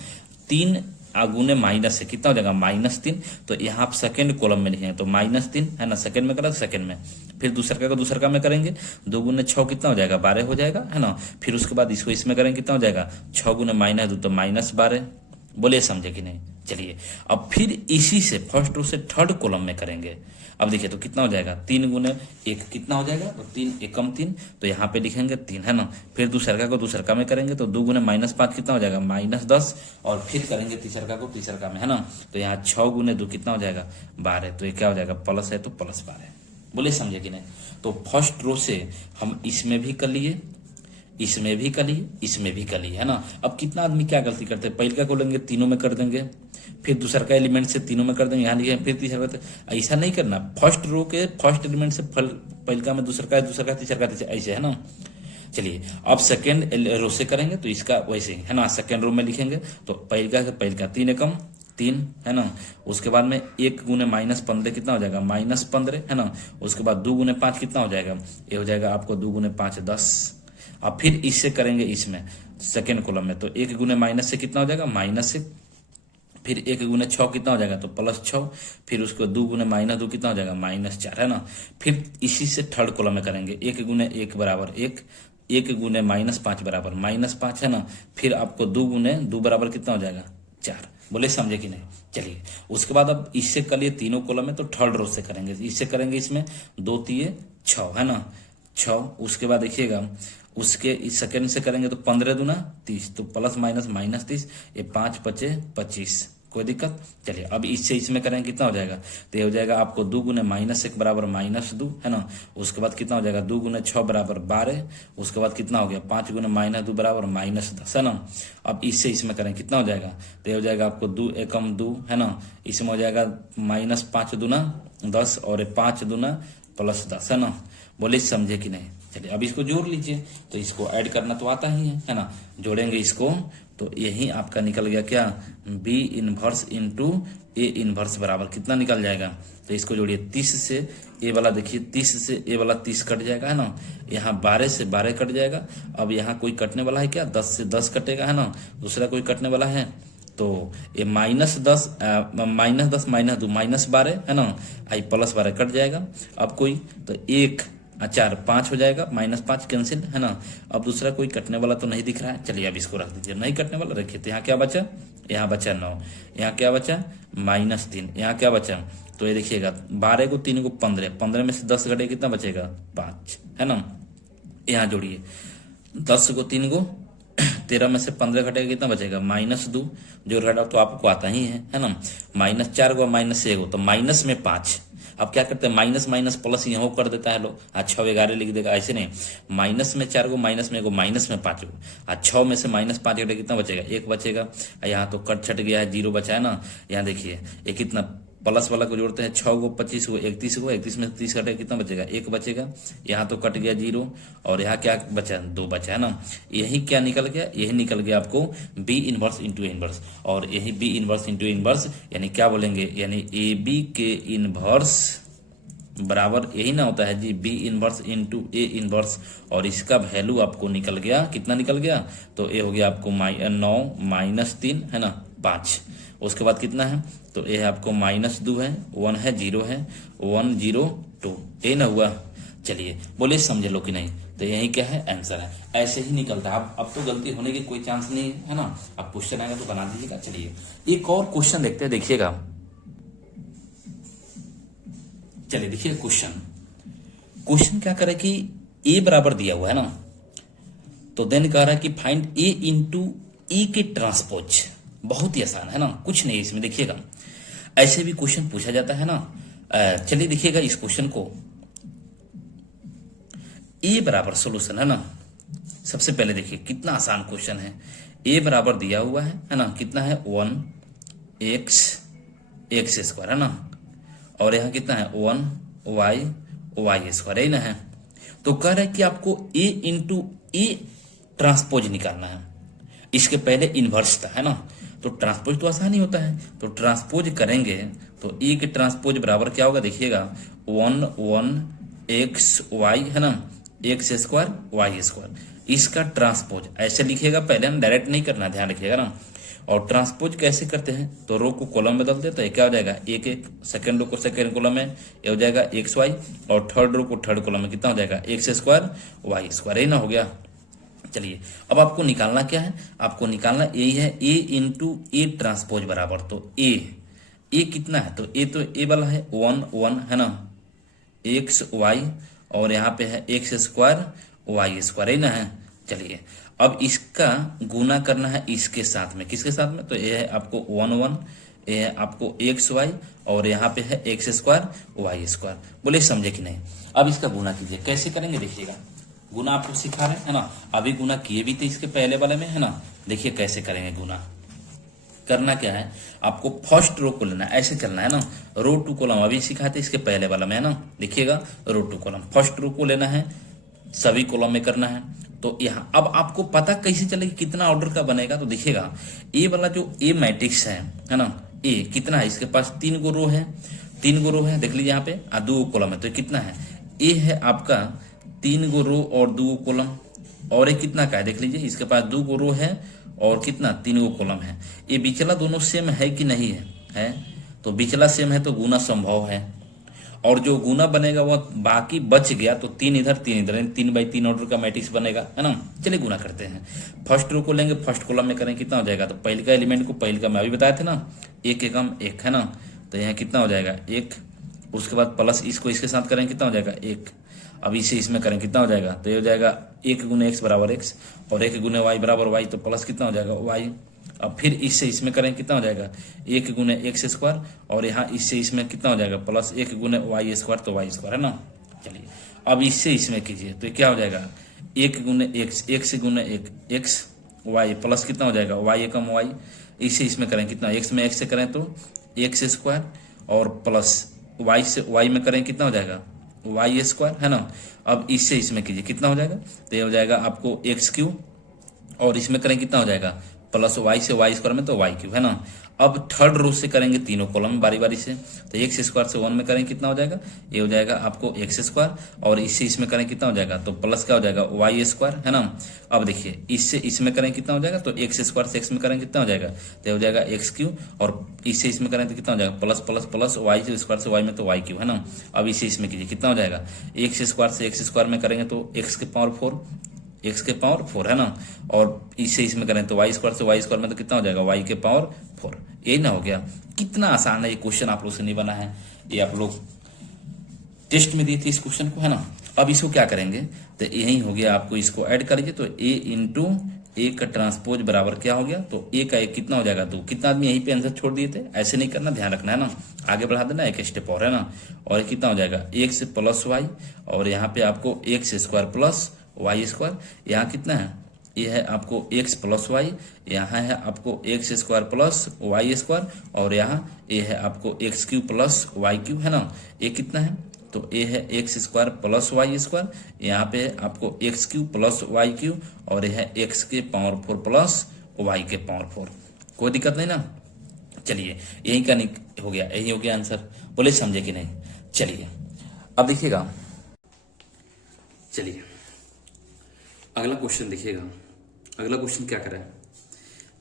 3 आगुने माइनस से कितना हो जाएगा -3, तो यहाँ आप सेकेंड कॉलम में लिखेंगे, तो -3 है ना, सेकेंड में करा सेकेंड में, फिर दूसरा का में करेंगे, 2 × 6 कितना हो जाएगा 12 हो जाएगा है ना। फिर उसके बाद इसको इसमें करेंगे, कितना हो जाएगा 6 × -2 तो -12। बोलिए समझे कि नहीं। चलिए अब फिर इसी से फर्स्ट रो से थर्ड कॉलम में करेंगे। अब देखिए तो कितना हो जाएगा 3 × 1 कितना हो जाएगा, तो 3 एकम 3, तो यहाँ पे लिखेंगे 3 है ना। फिर दूसरा को दूसरा का में करेंगे, तो 2 × -5 कितना हो जाएगा -10, और फिर करेंगे तीसरा को तीसरा का में है ना, तो यहाँ 6 × 2 कितना हो जाएगा 12, तो ये क्या हो जाएगा प्लस है, तो +12। बोले समझे कि नहीं। तो फर्स्ट रो से हम इसमें भी कर लिए, इसमें भी कर लिए, इसमें भी कर लिए है ना। अब कितना आदमी क्या गलती करते हैं, पहिल का को लेंगे तीनों में कर देंगे, फिर दूसरा का एलिमेंट से तीनों में कर देंगे, यहाँ लिखे फिर तीसरा का, ऐसा नहीं करना। फर्स्ट रो के फर्स्ट एलिमेंट से पहिल का में दूसरा का तीसरा का ऐसे है ना। चलिए अब सेकेंड रो से करेंगे, तो इसका वैसे ही है ना, सेकेंड रो में लिखेंगे, तो पहिल का 3 एकम 3 है ना। उसके बाद में 1 × -15 कितना हो जाएगा -15 है ना। उसके बाद 2 × 5 कितना हो जाएगा, ये हो जाएगा आपको 2 × 5 10। अब फिर इससे करेंगे इसमें सेकेंड कॉलम में, तो 1 × माइनस से कितना हो जाएगा -6, फिर 1 × 6 कितना हो जाएगा, तो +6, फिर उसको 2 × -2 कितना हो जाएगा -4 है ना। फिर इसी से थर्ड कॉलम में करेंगे, 1 × 1 बराबर 1, 1 × -5 बराबर -5 है ना। फिर आपको 2 × 2 बराबर कितना हो जाएगा 4। बोले समझे कि नहीं। चलिए उसके बाद अब इससे कर लिए तीनों कॉलम में, तो थर्ड रो से करेंगे, इससे करेंगे इसमें 2 × 6 है ना 6। उसके बाद देखिएगा उसके इस सेकेंड से करेंगे, तो 15 × 2 = 30, तो +- -30, ये 5 × 5 = 25, कोई दिक्कत। चलिए अब इससे इसमें करेंगे कितना हो जाएगा, तो ये हो जाएगा आपको 2 गुने -1 बराबर -2 है ना। उसके बाद कितना हो जाएगा 2 गुने 6 बराबर 12। उसके बाद कितना हो गया 5 गुने -2 बराबर -10 है ना। अब इससे इसमें करें कितना हो जाएगा, तो ये हो जाएगा आपको 2 एकम 2 है ना। इसमें हो जाएगा -5 दूना 10 और 5 दूना +10 है ना। बोले समझे कि नहीं। चलिए अब इसको जोड़ लीजिए, तो इसको ऐड करना तो आता ही है ना। जोड़ेंगे इसको तो यही आपका निकल गया क्या, B inverse into A inverse बराबर कितना निकल जाएगा। तो इसको जोड़िए 30 से ए वाला, देखिए 30 से ए वाला 30 कट जाएगा है ना। यहाँ 12 से 12 कट जाएगा। अब यहाँ कोई कटने वाला है क्या, 10 से 10 कटेगा है ना। दूसरा कोई कटने वाला है तो ये -10 -10 -2 -12 है ना। आई +12 कट जाएगा। अब कोई तो 1 4 5 हो जाएगा, -5 कैंसिल है ना। अब दूसरा कोई कटने वाला तो नहीं दिख रहा है। चलिए अब इसको रख दीजिए, नहीं कटने वाला रखिए। तो यहाँ क्या बचा, यहाँ बचा 9, यहाँ क्या बचा -3, यहाँ क्या बचा, तो ये देखिएगा 12 को 3 को 15, 15 में से 10 घटे कितना बचेगा 5 है ना। यहाँ जोड़िए 10 को 3 को 13 में से 15 घटेगा कितना बचेगा -2, जोड़ घटा तो आपको आता ही है ना। -4 को -1 को तो माइनस में 5। अब क्या करते हैं माइनस माइनस प्लस यहाँ कर देता है लोग, 6 11 लिख देगा, ऐसे नहीं। -4 को -1 को -5 को 6 में से -5 घटे कितना बचेगा 1 बचेगा। यहाँ तो कट छट गया है, 0 बचा है ना। यहाँ देखिए ये कितना प्लस वाला को जोड़ते हैं 6 को 25 को 31 में से 30 घटे कितना बचेगा 1 बचेगा। यहाँ तो कट गया 0 और यहाँ क्या बचा 2 बचा है ना। यही क्या निकल गया, यही निकल गया आपको B इनवर्स इंटू इनवर्स। और यही B इनवर्स इंटू इनवर्स यानी क्या बोलेंगे, यानी AB के इनवर्स बराबर यही ना होता है जी B inverse into A inverse. और इसका वैल्यू आपको निकल गया, कितना निकल गया, तो ये हो गया आपको 9 -3 है ना 5। उसके बाद कितना है, तो ये आपको -2 है, 1 है, 0 है, 1 0 2 ये ना हुआ। चलिए बोले समझे लो कि नहीं। तो यही क्या है आंसर है, ऐसे ही निकलता है। अब तो गलती होने की कोई चांस नहीं है ना। अब क्वेश्चन आएगा तो बना दीजिएगा। चलिए एक और क्वेश्चन देखते हैं, देखिएगा। चलिए देखिए क्वेश्चन क्या करे कि ए बराबर दिया हुआ है ना, तो देन कह रहा है कि फाइंड ए इंटू ई के ट्रांसपोज। बहुत ही आसान है ना, कुछ नहीं इसमें। देखिएगा ऐसे भी क्वेश्चन पूछा जाता है ना। चलिए देखिएगा इस क्वेश्चन को, ए बराबर सोल्यूशन है ना। सबसे पहले देखिए कितना आसान क्वेश्चन है। ए बराबर दिया हुआ है ना, कितना है 1x स्क्वायर है ना। और यहाँ कितना है 1y स्क्वायर है ना है। तो कह रहा है कि आपको ए इंटू ए ट्रांसपोज निकालना है। इसके पहले इनवर्स था है ना, तो ट्रांसपोज तो आसान ही होता है। तो ट्रांसपोज करेंगे तो ए के ट्रांसपोज बराबर क्या होगा, देखिएगा 1 है ना, x स्क्वायर y स्क्वायर। इसका ट्रांसपोज ऐसे लिखिएगा, पहले हम डायरेक्ट नहीं करना, ध्यान रखिएगा ना। और ट्रांसपोज कैसे करते हैं, तो रो को कॉलम में बदल देते हैं, क्या हो जाएगा 1 सेकंड रो को सेकंड कॉलम में ये हो जाएगा xy, और थर्ड रो को थर्ड कॉलम में कितना हो जाएगा x स्क्वायर y स्क्वायर, ही ना हो गया। चलिए अब आपको निकालना क्या है, आपको निकालना यही है a इंटू ए ट्रांसपोज बराबर, तो a कितना है, तो a वाला है 1 है ना, xy, और यहाँ पे है x स्क्वायर y स्क्वायर है ना है। चलिए अब इसका गुना करना है इसके साथ में, किसके साथ में, तो ये है आपको 1 ये है आपको xy, और यहाँ पे है x स्क्वायर y स्क्वायर। बोले समझे कि नहीं। अब इसका गुना कीजिए, कैसे करेंगे देखिएगा। गुना आपको सिखा रहे हैं ना, अभी गुना किए भी थे इसके पहले वाले में है ना। देखिए कैसे करेंगे गुना। करना क्या है, आपको फर्स्ट रो को लेना, ऐसे चलना है ना, रो टू कॉलम अभी सिखाते इसके पहले वाला में है ना। देखिएगा रो टू कॉलम, फर्स्ट रो को लेना है, सभी कॉलम में करना है। तो यहाँ अब आपको पता कैसे चलेगा कितना ऑर्डर का बनेगा, तो देखिएगा ए वाला जो ए मैट्रिक्स है ना, ए कितना है, इसके पास 3 गो रो है, 3 गो रो है, देख लीजिए यहाँ पे 2 कॉलम है, तो कितना है, ए है आपका 3 गो रो और 2 कॉलम, और एक कितना का है देख लीजिए, इसके पास 2 गो रो है और कितना 3 गो कॉलम है। ये बिचला दोनों सेम है कि नहीं है, तो बिचला सेम है तो गुना संभव है। और जो गुना बनेगा वह बाकी बच गया तो 3 इधर 3 इधर, 3x3 ऑर्डर का मैट्रिक्स बनेगा है ना। चलिए गुना करते हैं। फर्स्ट रो को लेंगे, फर्स्ट कॉलम में करें कितना हो जाएगा, तो पहले का एलिमेंट को पहले का मैं अभी बताया था ना, 1 एकम 1 है ना, तो यहाँ कितना हो जाएगा 1। उसके बाद प्लस इसको इसके साथ करें कितना हो जाएगा 1। अब इसे इसमें करें कितना हो जाएगा, तो ये हो जाएगा 1 गुने x बराबर x, और 1 गुने y बराबर y, तो प्लस कितना हो जाएगा y। अब फिर इससे इसमें करें कितना हो जाएगा 1 गुने एक्स स्क्वायर, और यहाँ इससे इसमें कितना हो जाएगा प्लस 1 गुने वाई स्क्वायर, तो वाई स्क्वायर है ना। चलिए अब इससे इसमें कीजिए तो क्या हो जाएगा 1 गुने एक्स, एक्स गुने एक एक्स, वाई प्लस कितना हो जाएगा वाई एकम वाई, इससे इसमें करें कितना एक्स में एक्स से करें तो एक्स स्क्वायर, और प्लस वाई से वाई में करें कितना हो जाएगा वाई स्क्वायर है ना। अब इससे इसमें कीजिए कितना हो जाएगा, तो ये हो जाएगा आपको एक्स क्यू, और इसमें करें कितना हो जाएगा प्लस वाई से वाई स्क्वायर में तो वाई क्यू है ना। अब थर्ड रो से करेंगे तीनों कॉलम बारी बारी से, तो एक्स स्क्वायर से 1 में करें कितना हो जाएगा, ये हो जाएगा आपको एक्स स्क्वायर, और इससे इसमें करें कितना हो जाएगा तो प्लस क्या हो जाएगा वाई स्क्वायर है ना। अब देखिए इससे इसमें करें कितना हो जाएगा, तो एक्स स्क्वायर से एक्स में करें कितना हो जाएगा, तो हो जाएगा एक्स क्यू, और इससे इसमें करें तो कितना हो जाएगा plus plus plus Y square से वाई में तो वाई क्यू है ना। अब इसे इसमें कीजिए कितना हो जाएगा एक्स स्क्वायर से एक्स स्क्वायर में करेंगे तो एक्स के पावर 4, एक्स के पावर 4 है ना, और इसे इसमें करें तो वाई स्क्वायर से वाई स्क्वायर में तो कितना हो जाएगा वाई के पावर 4। यही ना हो गया। कितना आसान है ये क्वेश्चन, आप लोग से नहीं बना है, ये आप लोग टेस्ट में दिए थे इस क्वेश्चन को है ना। अब इसको क्या करेंगे, तो यही हो गया, आपको इसको ऐड करिए तो ए इंटू ए का ट्रांसपोज बराबर क्या हो गया, तो ए का एक कितना हो जाएगा 2। कितना आदमी यहीं पे आंसर छोड़ दिए थे, ऐसे नहीं करना, ध्यान रखना है ना, आगे बढ़ा देना एक स्टेप और है ना। और कितना हो जाएगा एक्स प्लस वाई, और यहाँ पे आपको X square plus Y square, यहाँ कितना है ये है आपको एक्स प्लस वाई, यहाँ है आपको X square plus Y square, और यहाँ ये है आपको X Q plus Y Q है ना। ये कितना है, तो ये है X square plus Y square, यहाँ पे है आपको X Q plus Y Q, और यह है एक्स के पावर 4 प्लस वाई के पावर 4। कोई दिक्कत नहीं ना। चलिए यही का हो गया, यही हो गया आंसर। बोले समझे कि नहीं। चलिए अब देखिएगा, चलिए अगला क्वेश्चन देखिएगा। अगला क्वेश्चन क्या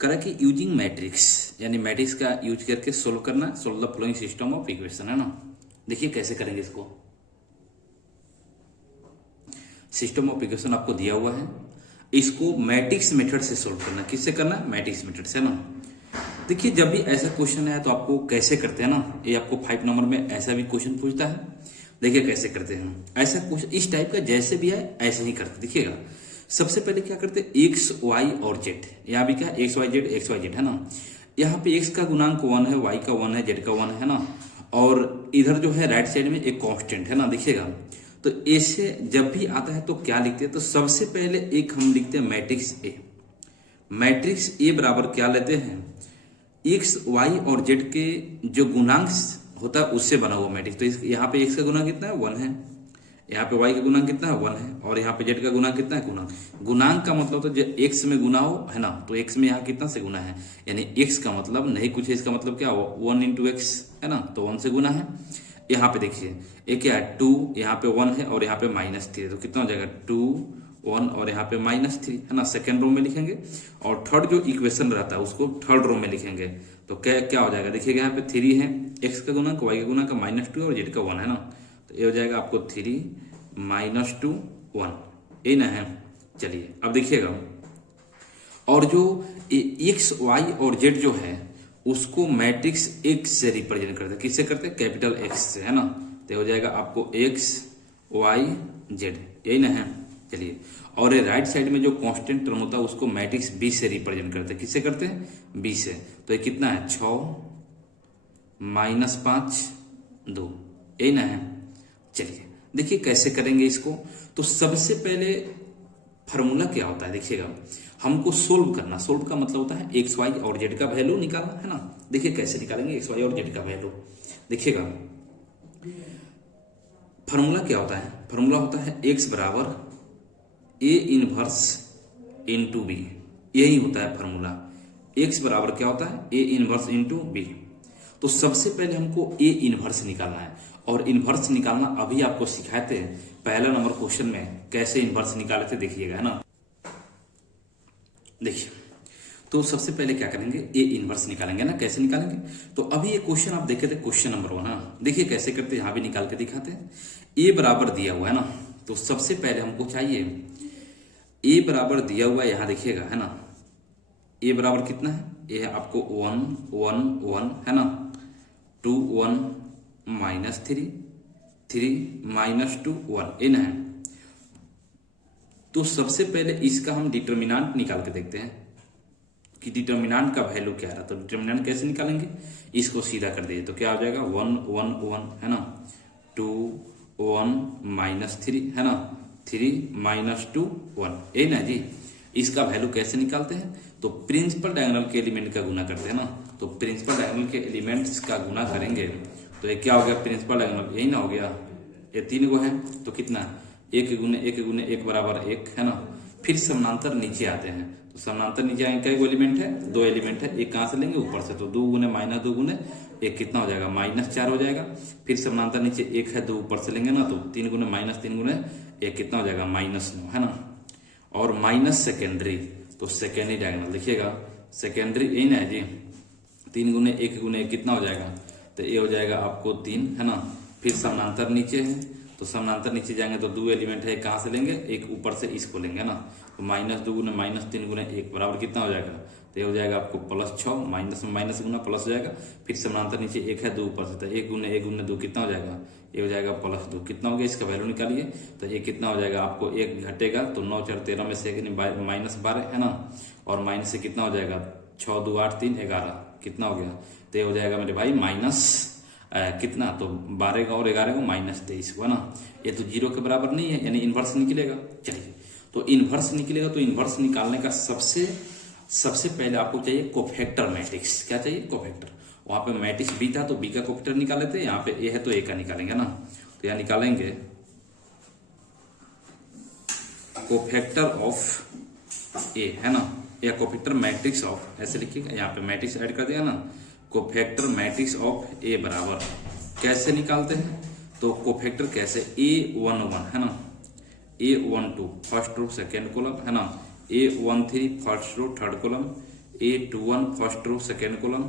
करा कि यूजिंग मैट्रिक्स, यानी मैट्रिक्स का यूज करके सोल्व करना, solve the flowing system of equation है ना। देखिए कैसे करेंगे इसको। सिस्टम ऑफ इक्वेशन आपको दिया हुआ है, इसको मैट्रिक्स मेथड से सोल्व करना। किससे करना, मैट्रिक्स मेथड से ना। देखिए जब भी ऐसा क्वेश्चन आया तो आपको कैसे करते हैं ना, ये आपको 5 नंबर में ऐसा भी क्वेश्चन पूछता है। देखिए कैसे करते हैं, ऐसा क्वेश्चन इस टाइप का जैसे भी आए ऐसे ही करते। देखिएगा सबसे पहले क्या करते हैं एक्स वाई और जेड, यहाँ भी क्या एक्स वाई जेड है ना। यहाँ पे एक्स का गुणांक 1 है, वाई का 1 है, जेड का 1 है ना, और इधर जो है राइट साइड में एक कांस्टेंट है ना। देखिएगा तो ऐसे जब भी आता है तो क्या लिखते हैं, तो सबसे पहले एक हम लिखते हैं मैट्रिक्स ए। मैट्रिक्स ए बराबर क्या लेते हैं, एक्स वाई और जेड के जो गुणांक होता है उससे बना हुआ मैट्रिक्स। तो यहाँ पे एक्स का गुणांक कितना है 1 है, यहाँ पे y का गुणांक कितना है 1 है, और यहाँ पे z का गुणांक कितना है गुणांक का मतलब तो जो x में गुना हो है ना, तो x में यहाँ कितना से गुना है, यानी x का मतलब नहीं कुछ है, इसका मतलब क्या हो 1 इंटू एक्स है ना, तो 1 से गुना है। यहाँ पे देखिए एक क्या है 2, यहाँ पे 1 है और यहाँ पे -3, तो कितना हो जाएगा 2 1 और यहाँ पे -3 है ना, सेकेंड रो में लिखेंगे। और थर्ड जो इक्वेशन रहता है उसको थर्ड रो में लिखेंगे, तो क्या क्या हो जाएगा देखिएगा यहाँ पे 3 है, x का गुणांक y का गुणांक -2 और z का 1 है ना, तो ये हो जाएगा आपको 3 -2 1, ये ना है। चलिए अब देखिएगा, और जो x y और z जो है उसको मैट्रिक्स x से रिप्रेजेंट करते हैं। किससे करते हैं, कैपिटल X से है ना, तो हो जाएगा आपको x y z, यही ना है। चलिए, और ये राइट साइड में जो कांस्टेंट टर्म होता है उसको मैट्रिक्स B से रिप्रेजेंट करते हैं। किससे करते हैं, B से। तो ये कितना है 6 -5 2, यही ना है। चलिए देखिए कैसे करेंगे इसको। तो सबसे पहले फार्मूला क्या होता है, देखिएगा हमको सोल्व करना। सोल्व का मतलब होता है एक्स वाई और जेड का वैल्यू निकालना है ना। देखिए कैसे निकालेंगे एक्स वाई और जेड का वैल्यू। देखिएगा फार्मूला क्या होता है, फार्मूला होता है एक्स बराबर ए इनवर्स इंटू बी, यही होता है फार्मूला। एक्स बराबर क्या होता है, ए इनवर्स इंटू बी। तो सबसे पहले हमको ए इनवर्स निकालना है, और इनवर्स निकालना अभी आपको सिखाए थे पहला नंबर क्वेश्चन में, कैसे इनवर्स निकाले थे देखिएगा है ना। देखिए तो सबसे पहले क्या करेंगे, ए इनवर्स निकालेंगे ना। कैसे निकालेंगे, तो अभी ये क्वेश्चन आप देखे थे क्वेश्चन नंबर 1 ना। देखिए कैसे करते हैं, यहाँ भी निकाल के दिखाते हैं। ए बराबर दिया हुआ है ना, तो सबसे पहले हमको चाहिए ए बराबर दिया हुआ है, यहाँ देखिएगा है ना। ए बराबर कितना है, ये है आपको 1 1 1 है ना, 2 1 -3 3 -2 1, ये ना है। तो सबसे पहले इसका हम डिटर्मिनेंट निकाल के देखते हैं कि डिटर्मिनेंट का वैल्यू क्या रहा, तो डिटर्मिनेंट कैसे निकालेंगे, इसको सीधा कर दीजिए तो क्या हो जाएगा 1 1 1 है ना, 2 1 -3 है ना, 3 -2 1, यही ना जी। इसका वैल्यू कैसे निकालते हैं, तो प्रिंसिपल डायगोनल के एलिमेंट का गुना करते हैं ना, तो प्रिंसिपल डायगोनल के एलिमेंट्स का गुना करेंगे तो ये क्या हो गया, प्रिंसिपल डायगोनल यही ना हो गया, ये 3 गो है तो कितना, 1 गुने 1 गुने 1 बराबर 1 है ना। फिर समानांतर नीचे आते हैं तो समानांतर नीचे आएंगे, कई एलिमेंट है, 2 एलिमेंट है, एक कहां से लेंगे ऊपर से, तो 2 गुने -2 गुने 1 कितना हो जाएगा, -4 हो जाएगा। फिर समानांतर नीचे 1 है, 2 ऊपर से लेंगे ना, तो 3 गुने -3 गुने 1 कितना हो जाएगा, -9 है ना। और माइनस सेकेंडरी, तो सेकेंडरी डायगोनल देखिएगा, सेकेंडरी यही ना है जी, 3 गुने 1 कितना हो जाएगा, तो ये हो जाएगा आपको 3 है ना। फिर समानांतर नीचे है तो समानांतर नीचे जाएंगे तो 2 एलिमेंट है, कहाँ से लेंगे, एक ऊपर से इसको लेंगे ना, तो -2 गुने -3 गुने 1 बराबर कितना हो जाएगा, तो ये हो जाएगा आपको +6, माइनस में माइनस गुना प्लस हो जाएगा। फिर समानांतर नीचे 1 है, 2 ऊपर से, तो 1 गुने 2 कितना हो जाएगा, ये हो जाएगा +2, कितना हो गया, इसका वैल्यू निकालिए तो ये कितना हो जाएगा, आपको 1 घटेगा तो 9 4 13 में से -12 है ना, और माइनस से कितना हो जाएगा, 6 2 8 3 11 कितना हो गया, तो ये हो जाएगा मेरे भाई माइनस कितना, तो 12 का और 11 को -23 को है ना। ये तो 0 के बराबर नहीं है, यानी इन्वर्स निकलेगा। चलिए तो इन्वर्स निकलेगा, तो इन्वर्स निकालने का सबसे पहले आपको चाहिए कोफैक्टर मैट्रिक्स, क्या चाहिए, कोफैक्टर। वहां पे मैट्रिक्स बी था तो बी का कोफैक्टर निकाले थे, यहाँ पे ए है तो ए का निकालेंगे ना, तो यहाँ निकालेंगे कोफैक्टर ऑफ ए है ना, या कोफैक्टर मैट्रिक्स ऑफ, ऐसे लिखिएगा, यहाँ पे मैट्रिक्स ऐड कर दिया ना, कोफैक्टर मैट्रिक्स ऑफ ए बराबर कैसे निकालते हैं, तो कोफैक्टर कैसे, A11 है ना, A12 first row second column है ना, A13 first row third column, A21 first row second column,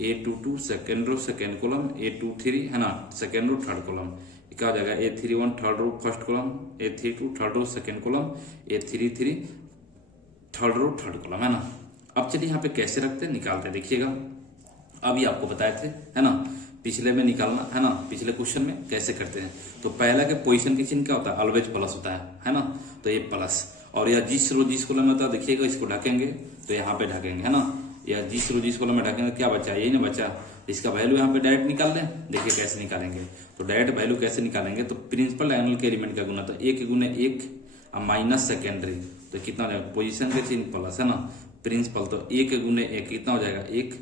A22 second row second column, A23 है ना सेकेंड रो थर्ड कॉलम, क्या हो जाएगा, A31 third row first column, A32 third row second column, A33 third row third column है ना। अब चलिए यहाँ पे कैसे रखते हैं, निकालते हैं, देखिएगा अभी आपको बताए थे है ना, पिछले में निकालना है ना, पिछले क्वेश्चन में कैसे करते हैं, तो पहला के पोजीशन के चिन्ह क्या होता है, ऑलवेज प्लस होता है ना, तो ये प्लस, और यह जिस रो जिस कॉलम में होता है देखिएगा, इसको ढकेंगे तो यहाँ पे ढकेंगे है ना, या जिस रो जिस कॉलम में ढकेंगे क्या बचा, यही ना बचा, इसका वैल्यू यहाँ पे डायरेक्ट निकाल लें, देखिए कैसे निकालेंगे, तो डायरेक्ट वैल्यू कैसे निकालेंगे, तो प्रिंसिपल डायगोनल के एलिमेंट का गुना, तो 1 गुने 1 माइनस सेकेंडरी, तो कितना हो जाएगा, पोजीशन के चिन्ह प्लस है ना, प्रिंसिपल तो 1 गुने 1 कितना हो जाएगा, 1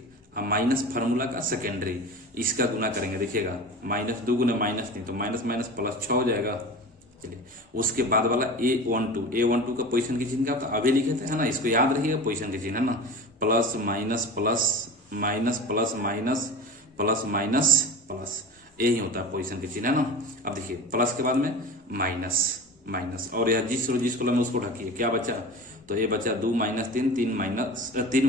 माइनस फार्मूला का सेकेंडरी, इसका गुना करेंगे देखिएगा, -2 गुने -3 तो माइनस माइनस +6 हो जाएगा। चलिए उसके बाद वाला A12 का पोजीशन के चिन्ह क्या होता है, अभी लिखे थे है ना, इसको याद रखिएगा, पोजीशन के चिन्ह है ना, plus minus plus minus plus minus plus minus plus, यही होता है पोजीशन के चिन्ह है ना। अब देखिए प्लस के बाद में माइनस माइनस, और यह जिस कॉलम में उसको ढकिए, क्या बचा, तो ये बचा 2 -3 3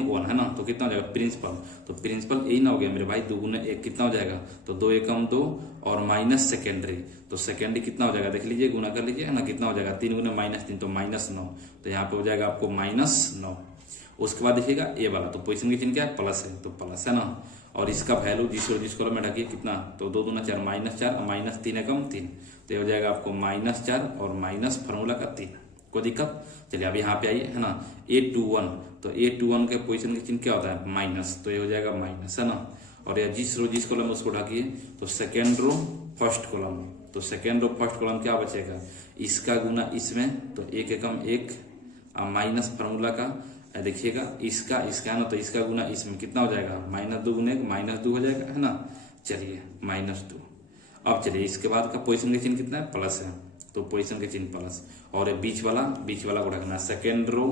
1 है ना, तो कितना हो जाएगा, प्रिंसिपल, तो प्रिंसिपल यही ना हो गया मेरे भाई, 2 गुने 1 कितना हो जाएगा, तो 2 एकम 2 और माइनस सेकेंडरी, तो सेकेंडरी कितना हो जाएगा, देख लीजिए गुना कर लीजिए है ना, कितना हो जाएगा, 3 गुने -3 तो -9, तो यहाँ पे हो जाएगा आपको -9। उसके बाद देखिएगा ए वाला, तो पोजीशन के चिन्ह क्या है, प्लस है, तो प्लस है ना, और इसका वैल्यू जिस कॉलम में ढकिए कितना, तो 2 दूना 4 -4 और -3 एकम 3, तो ये हो जाएगा आपको -4 और माइनस फार्मूला का 3, कोई दिक्कत। चलिए अब यहाँ पे आइए है ना, A21, तो A21 के पोजीशन के चिन्ह क्या होता है, माइनस, तो ये हो जाएगा माइनस है ना, और यह जिस कॉलम में उसको ढकिए, तो सेकेंड रो फर्स्ट कॉलम, तो सेकेंड रो फर्स्ट कॉलम क्या बचेगा, इसका गुना इसमें, तो 1 एकम 1 माइनस फार्मूला का, देखिएगा इसका है ना, तो इसका गुना इसमें कितना हो जाएगा, -2 गुने -2 हो जाएगा है ना। चलिए -2, अब चलिए इसके बाद का पोजीशन के चिन्ह कितना है, प्लस है, तो पोजीशन के चिन्ह प्लस, और बीच वाला को रखना, सेकेंड रो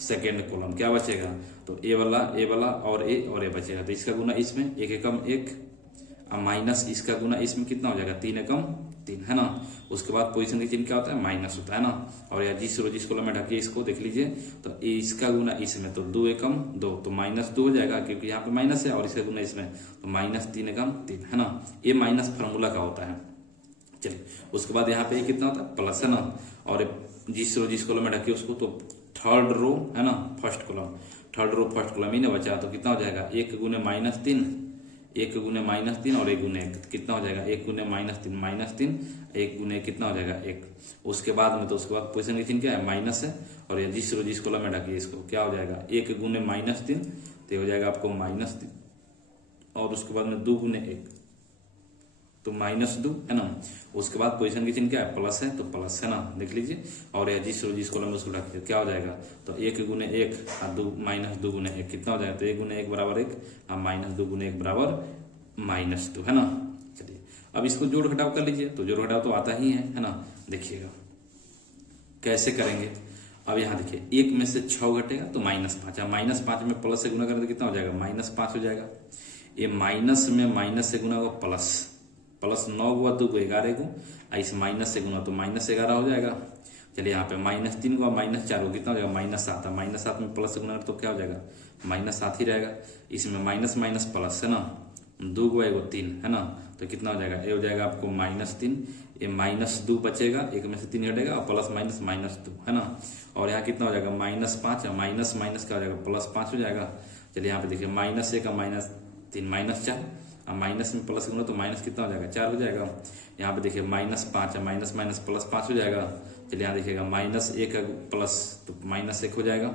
सेकेंड कॉलम क्या बचेगा, तो ए वाला और ए बचेगा, तो इसका गुना इसमें 1 एकम 1 माइनस इसका गुना इसमें कितना हो जाएगा, 3 एकम 3 है ना। उसके बाद पोजीशन के चिन्ह क्या होता है, माइनस होता है ना, और या जिस कॉलम में ढकिए इसको देख लीजिए, तो इसका गुना इसमें, तो 2 एकम 2 तो -2 हो जाएगा, क्योंकि यहाँ पे माइनस है, और इसका गुना इसमें तो -3 एकम 3 है ना, ये माइनस फार्मूला का होता है। चलिए उसके बाद यहाँ पे कितना होता है, प्लस है ना, और जिस कॉलम में ढकिए उसको, तो थर्ड रो है ना, फर्स्ट कॉलम ही ना बचा, तो कितना हो जाएगा, 1 गुने -3 1 गुने -3 और 1 गुने 1 कितना हो जाएगा, 1 गुने -3, 1 गुने कितना हो जाएगा 1। उसके बाद में तो उसके बाद पोजीशन की चिन्ह क्या है, माइनस है, और ये जिस कॉलम में ढकिए इसको क्या हो जाएगा, 1 गुने -3 तो हो जाएगा आपको -3, और उसके बाद में 2 गुने 1 तो -2 है ना। उसके बाद पोजीशन की चिन्ह क्या है, प्लस है, तो प्लस है ना, देख लीजिए। और यह जिस कॉलम में उसको ढकिए क्या हो जाएगा, तो 1 गुने 1 और -2 गुने 1 कितना हो जाएगा, तो 1 गुने 1 बराबर 1 और -2 गुने 1 बराबर -2 है ना। चलिए अब इसको जोड़ घटाव कर लीजिए, तो जोड़ घटाव तो आता ही है ना। देखिएगा कैसे करेंगे। अब यहाँ देखिए 1 में से 6 घटेगा तो -5, -5 में प्लस से गुना करें तो कितना हो जाएगा, -5 हो जाएगा। ये माइनस में माइनस से गुना होगा प्लस 9 हुआ 2 को 11 को, इस माइनस से गुना तो -11 हो जाएगा। चलिए यहाँ पे -3 हुआ -4 को कितना हो जाएगा, -7, -7 में प्लस से गुना तो क्या हो जाएगा, -7 ही रहेगा। इसमें माइनस माइनस प्लस है ना, 2 को 1 3 है ना, तो कितना हो जाएगा, ये हो जाएगा आपको -3, ये -2 बचेगा, 1 में से 3 हटेगा और प्लस माइनस -2 है ना। और यहाँ कितना हो जाएगा, -5, माइनस माइनस क्या हो जाएगा, +5 हो जाएगा। चलिए यहाँ पे देखिए -1 का -3 -4, अब माइनस में प्लस गुना तो माइनस कितना हो जाएगा, 4 हो जाएगा। यहाँ पे देखिए -5 माइनस माइनस +5 हो जाएगा। चलिए यहाँ देखिएगा -1 प्लस तो -1 हो जाएगा।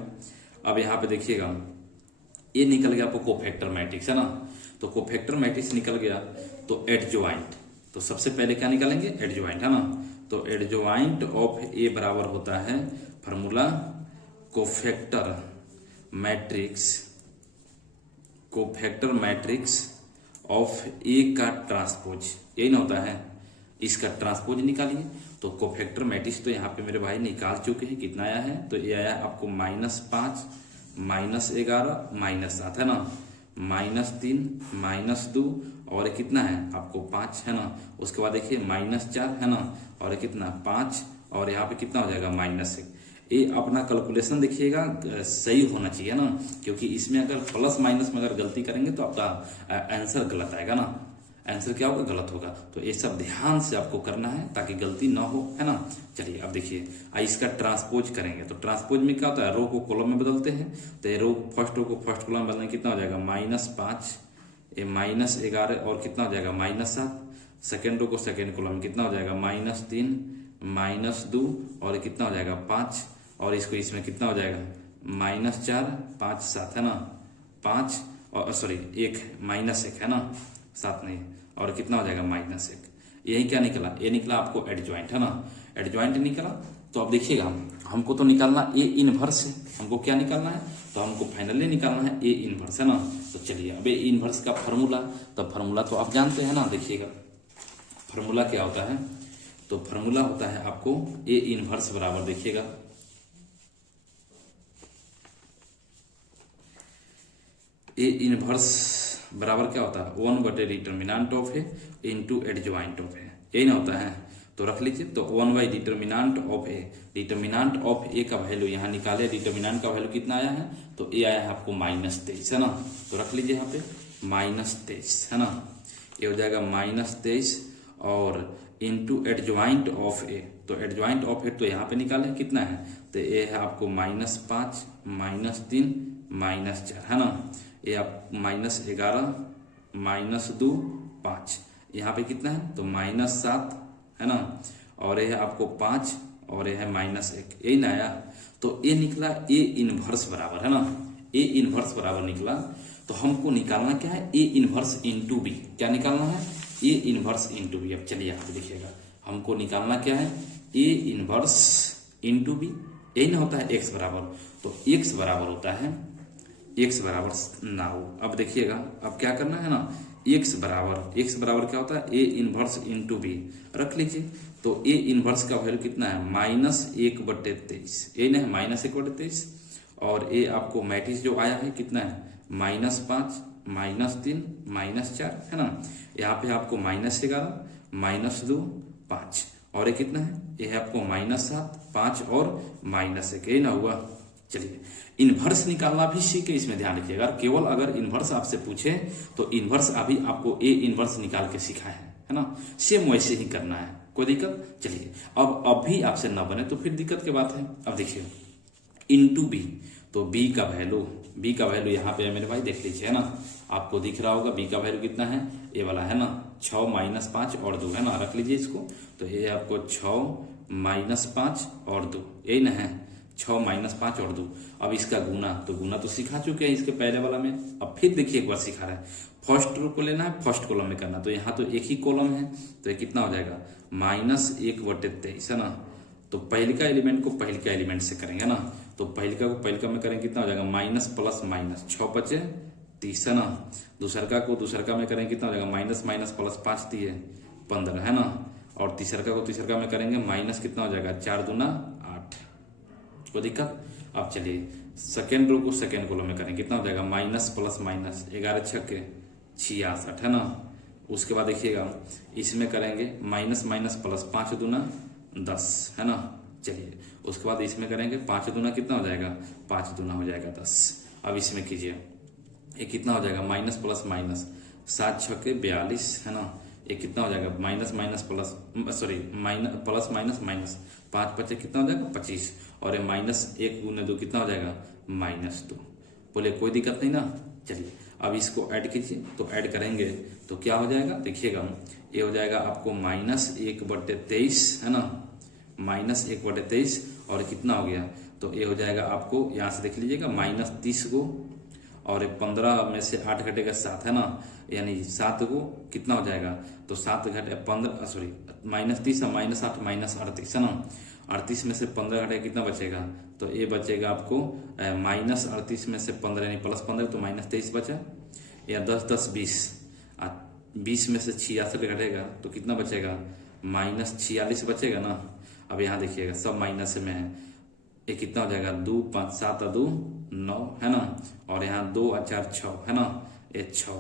अब यहाँ पे देखिएगा ये निकल गया आपको कोफैक्टर मैट्रिक्स है ना, तो कोफैक्टर मैट्रिक्स निकल गया तो एडजॉइंट, तो सबसे पहले क्या निकालेंगे, एडजॉइंट है ना। तो एडजॉइंट ऑफ ए बराबर होता है formula cofactor matrix of A का ट्रांसपोज, यही ना होता है, इसका ट्रांसपोज निकालिए। तो कोफैक्टर मैट्रिक्स तो यहाँ पे मेरे भाई निकाल चुके हैं, कितना आया है, तो ये आया आपको -5 -11 -7 है ना, -3 -2 और कितना है आपको 5 है ना। उसके बाद देखिए -4 है ना, और कितना 5, और यहाँ पे कितना हो जाएगा -1। ये अपना कैलकुलेशन देखिएगा सही होना चाहिए ना, क्योंकि इसमें अगर प्लस माइनस में अगर गलती करेंगे तो आपका आंसर गलत आएगा ना, आंसर क्या होगा, गलत होगा। तो ये सब ध्यान से आपको करना है ताकि गलती ना हो, है ना। चलिए अब देखिए इसका ट्रांसपोज करेंगे, तो ट्रांसपोज में क्या होता है, रो को कॉलम में बदलते हैं। तो ये रो फर्स्ट रो को फर्स्ट कॉलम में बदलने कितना हो जाएगा, -5, ये -11 और कितना हो जाएगा -7। सेकेंड रो को सेकेंड कॉलम में कितना हो जाएगा, -3 -2 और कितना हो जाएगा 5, और इसको इसमें कितना हो जाएगा -4 5 7 है ना, 5 और सॉरी 1 -1 है ना, 7 नहीं, और कितना हो जाएगा -1। यही क्या निकला, ये निकला आपको एडजॉइंट है ना, एडजॉइंट निकला। तो अब देखिएगा हमको तो निकालना ए इनवर्स है, हमको क्या निकालना है, तो हमको फाइनली निकालना है ए इनवर्स है ना। तो चलिए अब ए इनवर्स का फॉर्मूला, तो फॉर्मूला तो आप जानते हैं ना, देखिएगा फॉर्मूला क्या होता है, तो फॉर्मूला होता है आपको ए इनवर्स बराबर, देखिएगा ए इनवर्स बराबर क्या होता है, 1 determinant of A into adjoint of A, यही ना होता है। तो रख लीजिए, तो 1 determinant of A, determinant of A का वैल्यू यहाँ निकाले, डिटर्मिनेंट का वैल्यू कितना आया है, तो ए आया है आपको -23 है ना। तो रख लीजिए यहाँ पे -23 है ना, ये हो जाएगा -23 और इंटू एडजॉइंट ऑफ ए, तो एडजॉइंट ऑफ ए तो यहाँ पे निकाले कितना है, तो ए है आपको -5 -3 -4 है ना, ये आप -11 -2 5, यहाँ पे कितना है, तो -7 है ना, और ये है आपको 5 और ये है -1, यही ना आया। तो ये निकला ए इनवर्स बराबर है ना, ए इनवर्स बराबर निकला। तो हमको निकालना क्या है, ए इनवर्स इंटू बी, क्या निकालना है, ए इनवर्स इंटू बी। अब चलिए यहाँ पे देखिएगा हमको निकालना क्या है, ए इनवर्स इंटू बी, यही ना होता है एक्स बराबर, तो एक्स बराबर होता है x बराबर 9। अब देखिएगा अब क्या करना है ना, x बराबर क्या होता है, a इनवर्स इंटू बी, रख लीजिए। तो a इनवर्स का वैल्यू कितना है, -1/23, ये ना है -1/23, और a आपको मैट्रिक्स जो आया है कितना है, -5 -3 -4 है ना। यहाँ पे आपको -11 -2 5, और ये कितना है, ये है आपको -7 5 और -1, ये ना हुआ। चलिए इनवर्स निकालना भी सीखे, इसमें ध्यान रखिएगा, केवल अगर इनवर्स आपसे पूछे तो इनवर्स अभी आपको ए इनवर्स निकाल के सिखाए है ना, सेम वैसे ही करना है, कोई दिक्कत। चलिए अब भी आपसे ना बने तो फिर दिक्कत की बात है। अब देखिए इंटू बी, तो बी का वैल्यू यहाँ पे है मेरे भाई, देख लीजिए है ना, आपको दिख रहा होगा बी का वैल्यू कितना है, ये वाला है ना 6 माइनस 5 और 2 है ना, रख लीजिए इसको। तो ये आपको 6 माइनस 5 और 2 यही ना है, 6 माइनस 5 और 2। अब इसका गुना तो सिखा चुके हैं इसके पहले वाला में, अब फिर देखिए एक बार सिखा रहा है। फर्स्ट रो को लेना है, फर्स्ट कॉलम में करना, तो यहाँ तो एक ही कॉलम है, तो ये कितना हो जाएगा -1/23 है ना। तो पहले का एलिमेंट को पहले का एलिमेंट से करेंगे ना, तो पहले का को पहले का में करेंगे, कितना हो जाएगा माइनस प्लस माइनस 6 बचे 30 है ना। दूसरका को दूसरका में करेंगे, कितना हो जाएगा माइनस माइनस प्लस 5 दिए 15 है ना। और तीसरका को तीसरका में करेंगे, माइनस कितना हो जाएगा 4 दूना 8, कोई दिक्कत। अब चलिए सेकेंड रो को सेकेंड कॉलम में करेंगे, कितना हो जाएगा माइनस प्लस माइनस 11 छक्के 66 है ना। उसके बाद देखिएगा इसमें करेंगे माइनस माइनस प्लस 5 दूना 10 है ना। चलिए उसके बाद इसमें करेंगे 5 दूना कितना हो जाएगा, 5 दूना हो जाएगा 10। अब इसमें कीजिए, ये कितना हो जाएगा माइनस प्लस माइनस 7 छक्के 42 है ना। ये कितना हो जाएगा minus minus plus sorry minus plus minus minus 5 बचे कितना हो जाएगा 25, और ये -1 गुने 2 कितना हो जाएगा -2। बोले कोई दिक्कत नहीं ना। चलिए अब इसको ऐड कीजिए, तो ऐड करेंगे तो क्या हो जाएगा, देखिएगा ये हो जाएगा आपको -1/23 है ना, -1/23 और कितना हो गया, तो ये हो जाएगा आपको यहाँ से देख लीजिएगा -30 को, और 15 में से 8 घटेगा 7 है ना, यानी 7 को कितना हो जाएगा, तो 7 घटे 15 सॉरी -30 -8 -38 है ना। 38 में से 15 घटेगा कितना बचेगा, तो ये बचेगा आपको -38 में से 15 यानी +15 तो -23 बचा, या 10 10 20 20 में से 66 घटेगा तो कितना बचेगा -46 बचेगा ना। अब यहाँ देखिएगा सब माइनस में है, ये कितना हो जाएगा 2 5 7 2 9 है ना, और यहाँ 2 और 4 6 है ना, ये 6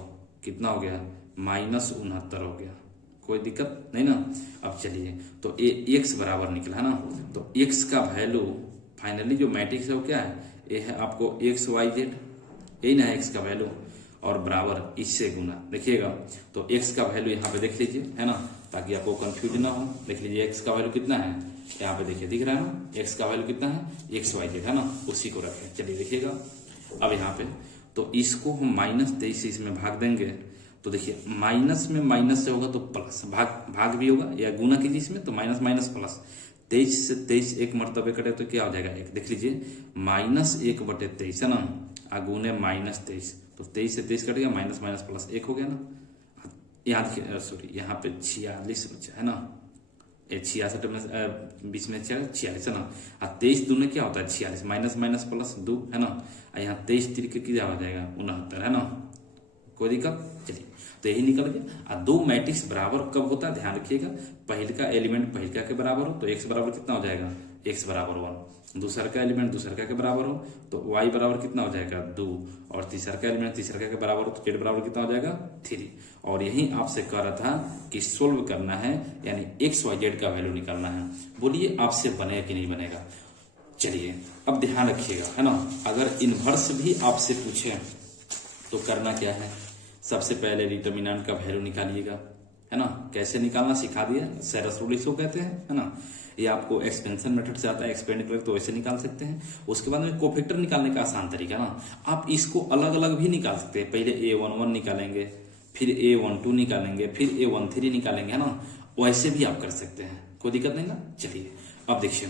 कितना हो गया -69 हो गया, कोई दिक्कत नहीं ना। अब चलिए तो ये x बराबर निकला है ना, तो x का वैल्यू फाइनली जो मैट्रिक्स है वो क्या है, ये है आपको XYZ, यही ना है x का वैल्यू, और बराबर इससे गुना। देखिएगा तो x का वैल्यू यहाँ पे देख लीजिए है ना, ताकि आपको कंफ्यूज ना हो। देख लीजिए x का वैल्यू कितना है, यहाँ पे देखिए दिख रहा है ना, x का वैल्यू कितना है XYZ है ना, उसी को रखें। चलिए देखिएगा अब यहाँ पे तो इसको हम -23 से इसमें भाग देंगे, तो देखिए माइनस में माइनस से होगा तो प्लस, भाग भी होगा, या गुना कीजिए इसमें तो माइनस माइनस प्लस, 23 से 23 एक मरतबे कटे तो क्या हो जाएगा 1। देख लीजिए -1/23 है ना, गुने -23 तो 23 से 23 कटेगा, माइनस माइनस प्लस 1 हो गया ना। यहाँ देखिए सॉरी यहाँ पे 46 बचा है ना, 66 में 20 में 46 है ना, 23 दूने क्या होता है 46, माइनस माइनस प्लस 2 है ना, यहाँ 23 तिरके क्या हो जाएगा 69 है ना, कोई दिक्कत। चलिए तो यही निकल गया। 2 मैट्रिक्स बराबर कब होता है ध्यान रखिएगा, पहले का एलिमेंट पहले का के बराबर हो तो x बराबर कितना हो जाएगा x बराबर 1, दूसरा का एलिमेंट दूसरा का के बराबर हो तो y बराबर कितना हो जाएगा 2, और तीसरा का एलिमेंट तीसरा का के बराबर हो तो z बराबर कितना हो जाएगा 3। और यही आपसे कह रहा था कि सोल्व करना है, यानी XYZ का वैल्यू निकालना है। बोलिए आपसे बनेगा कि नहीं बनेगा। चलिए अब ध्यान रखिएगा है ना, अगर इनवर्स भी आपसे पूछे तो करना क्या है, सबसे पहले डिटर्मिनेंट का वैल्यू निकालिएगा है ना। कैसे निकालना सिखा दिया, सेरस रूल इसको कहते हैं है ना। ये आपको एक्सपेंशन मेथड से आता है, एक्सपेंड करके तो ऐसे निकाल सकते हैं। उसके बाद में कोफैक्टर निकालने का आसान तरीका ना, आप इसको अलग अलग भी निकाल सकते हैं। पहले A11 निकालेंगे, फिर A12 निकालेंगे, फिर A13 निकालेंगे है ना, वैसे भी आप कर सकते हैं, कोई दिक्कत नहीं ना। चलिए अब देखिए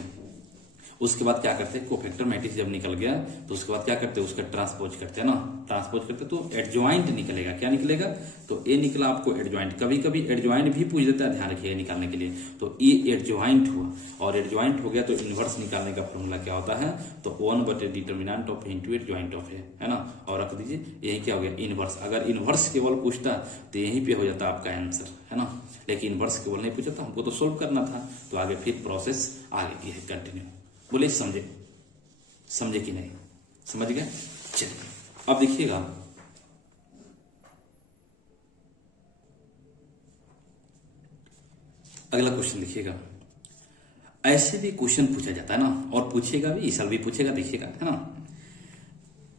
उसके बाद क्या करते हैं, कोफैक्टर मैट्रिक्स जब निकल गया तो उसके बाद क्या करते हैं, उसका ट्रांसपोज करते हैं ना, ट्रांसपोज करते तो एडजॉइंट निकलेगा। क्या निकलेगा, तो ए निकला आपको एडजॉइंट। कभी कभी एडजॉइंट भी पूछ देता है, ध्यान रखिए निकालने के लिए। तो ये एडजॉइंट हुआ, और एडजॉइंट हो गया तो इनवर्स निकालने का फॉर्मूला क्या होता है, तो 1/डिटर्मिनेंट ऑफ इंटू एडजॉइंट ऑफ है ना। और रख दीजिए, यही क्या हो गया इनवर्स। अगर इनवर्स केवल पूछता तो यहीं पे हो जाता आपका आंसर है ना, लेकिन इनवर्स केवल नहीं पूछा था, हमको तो सोल्व करना था। तो आगे फिर प्रोसेस आगे की है कंटिन्यू। बोले समझे कि नहीं, समझ गए। चलिए अब देखिएगा अगला क्वेश्चन। देखिएगा ऐसे भी क्वेश्चन पूछा जाता है ना, और पूछेगा भी, इस साल भी पूछेगा, देखिएगा है ना।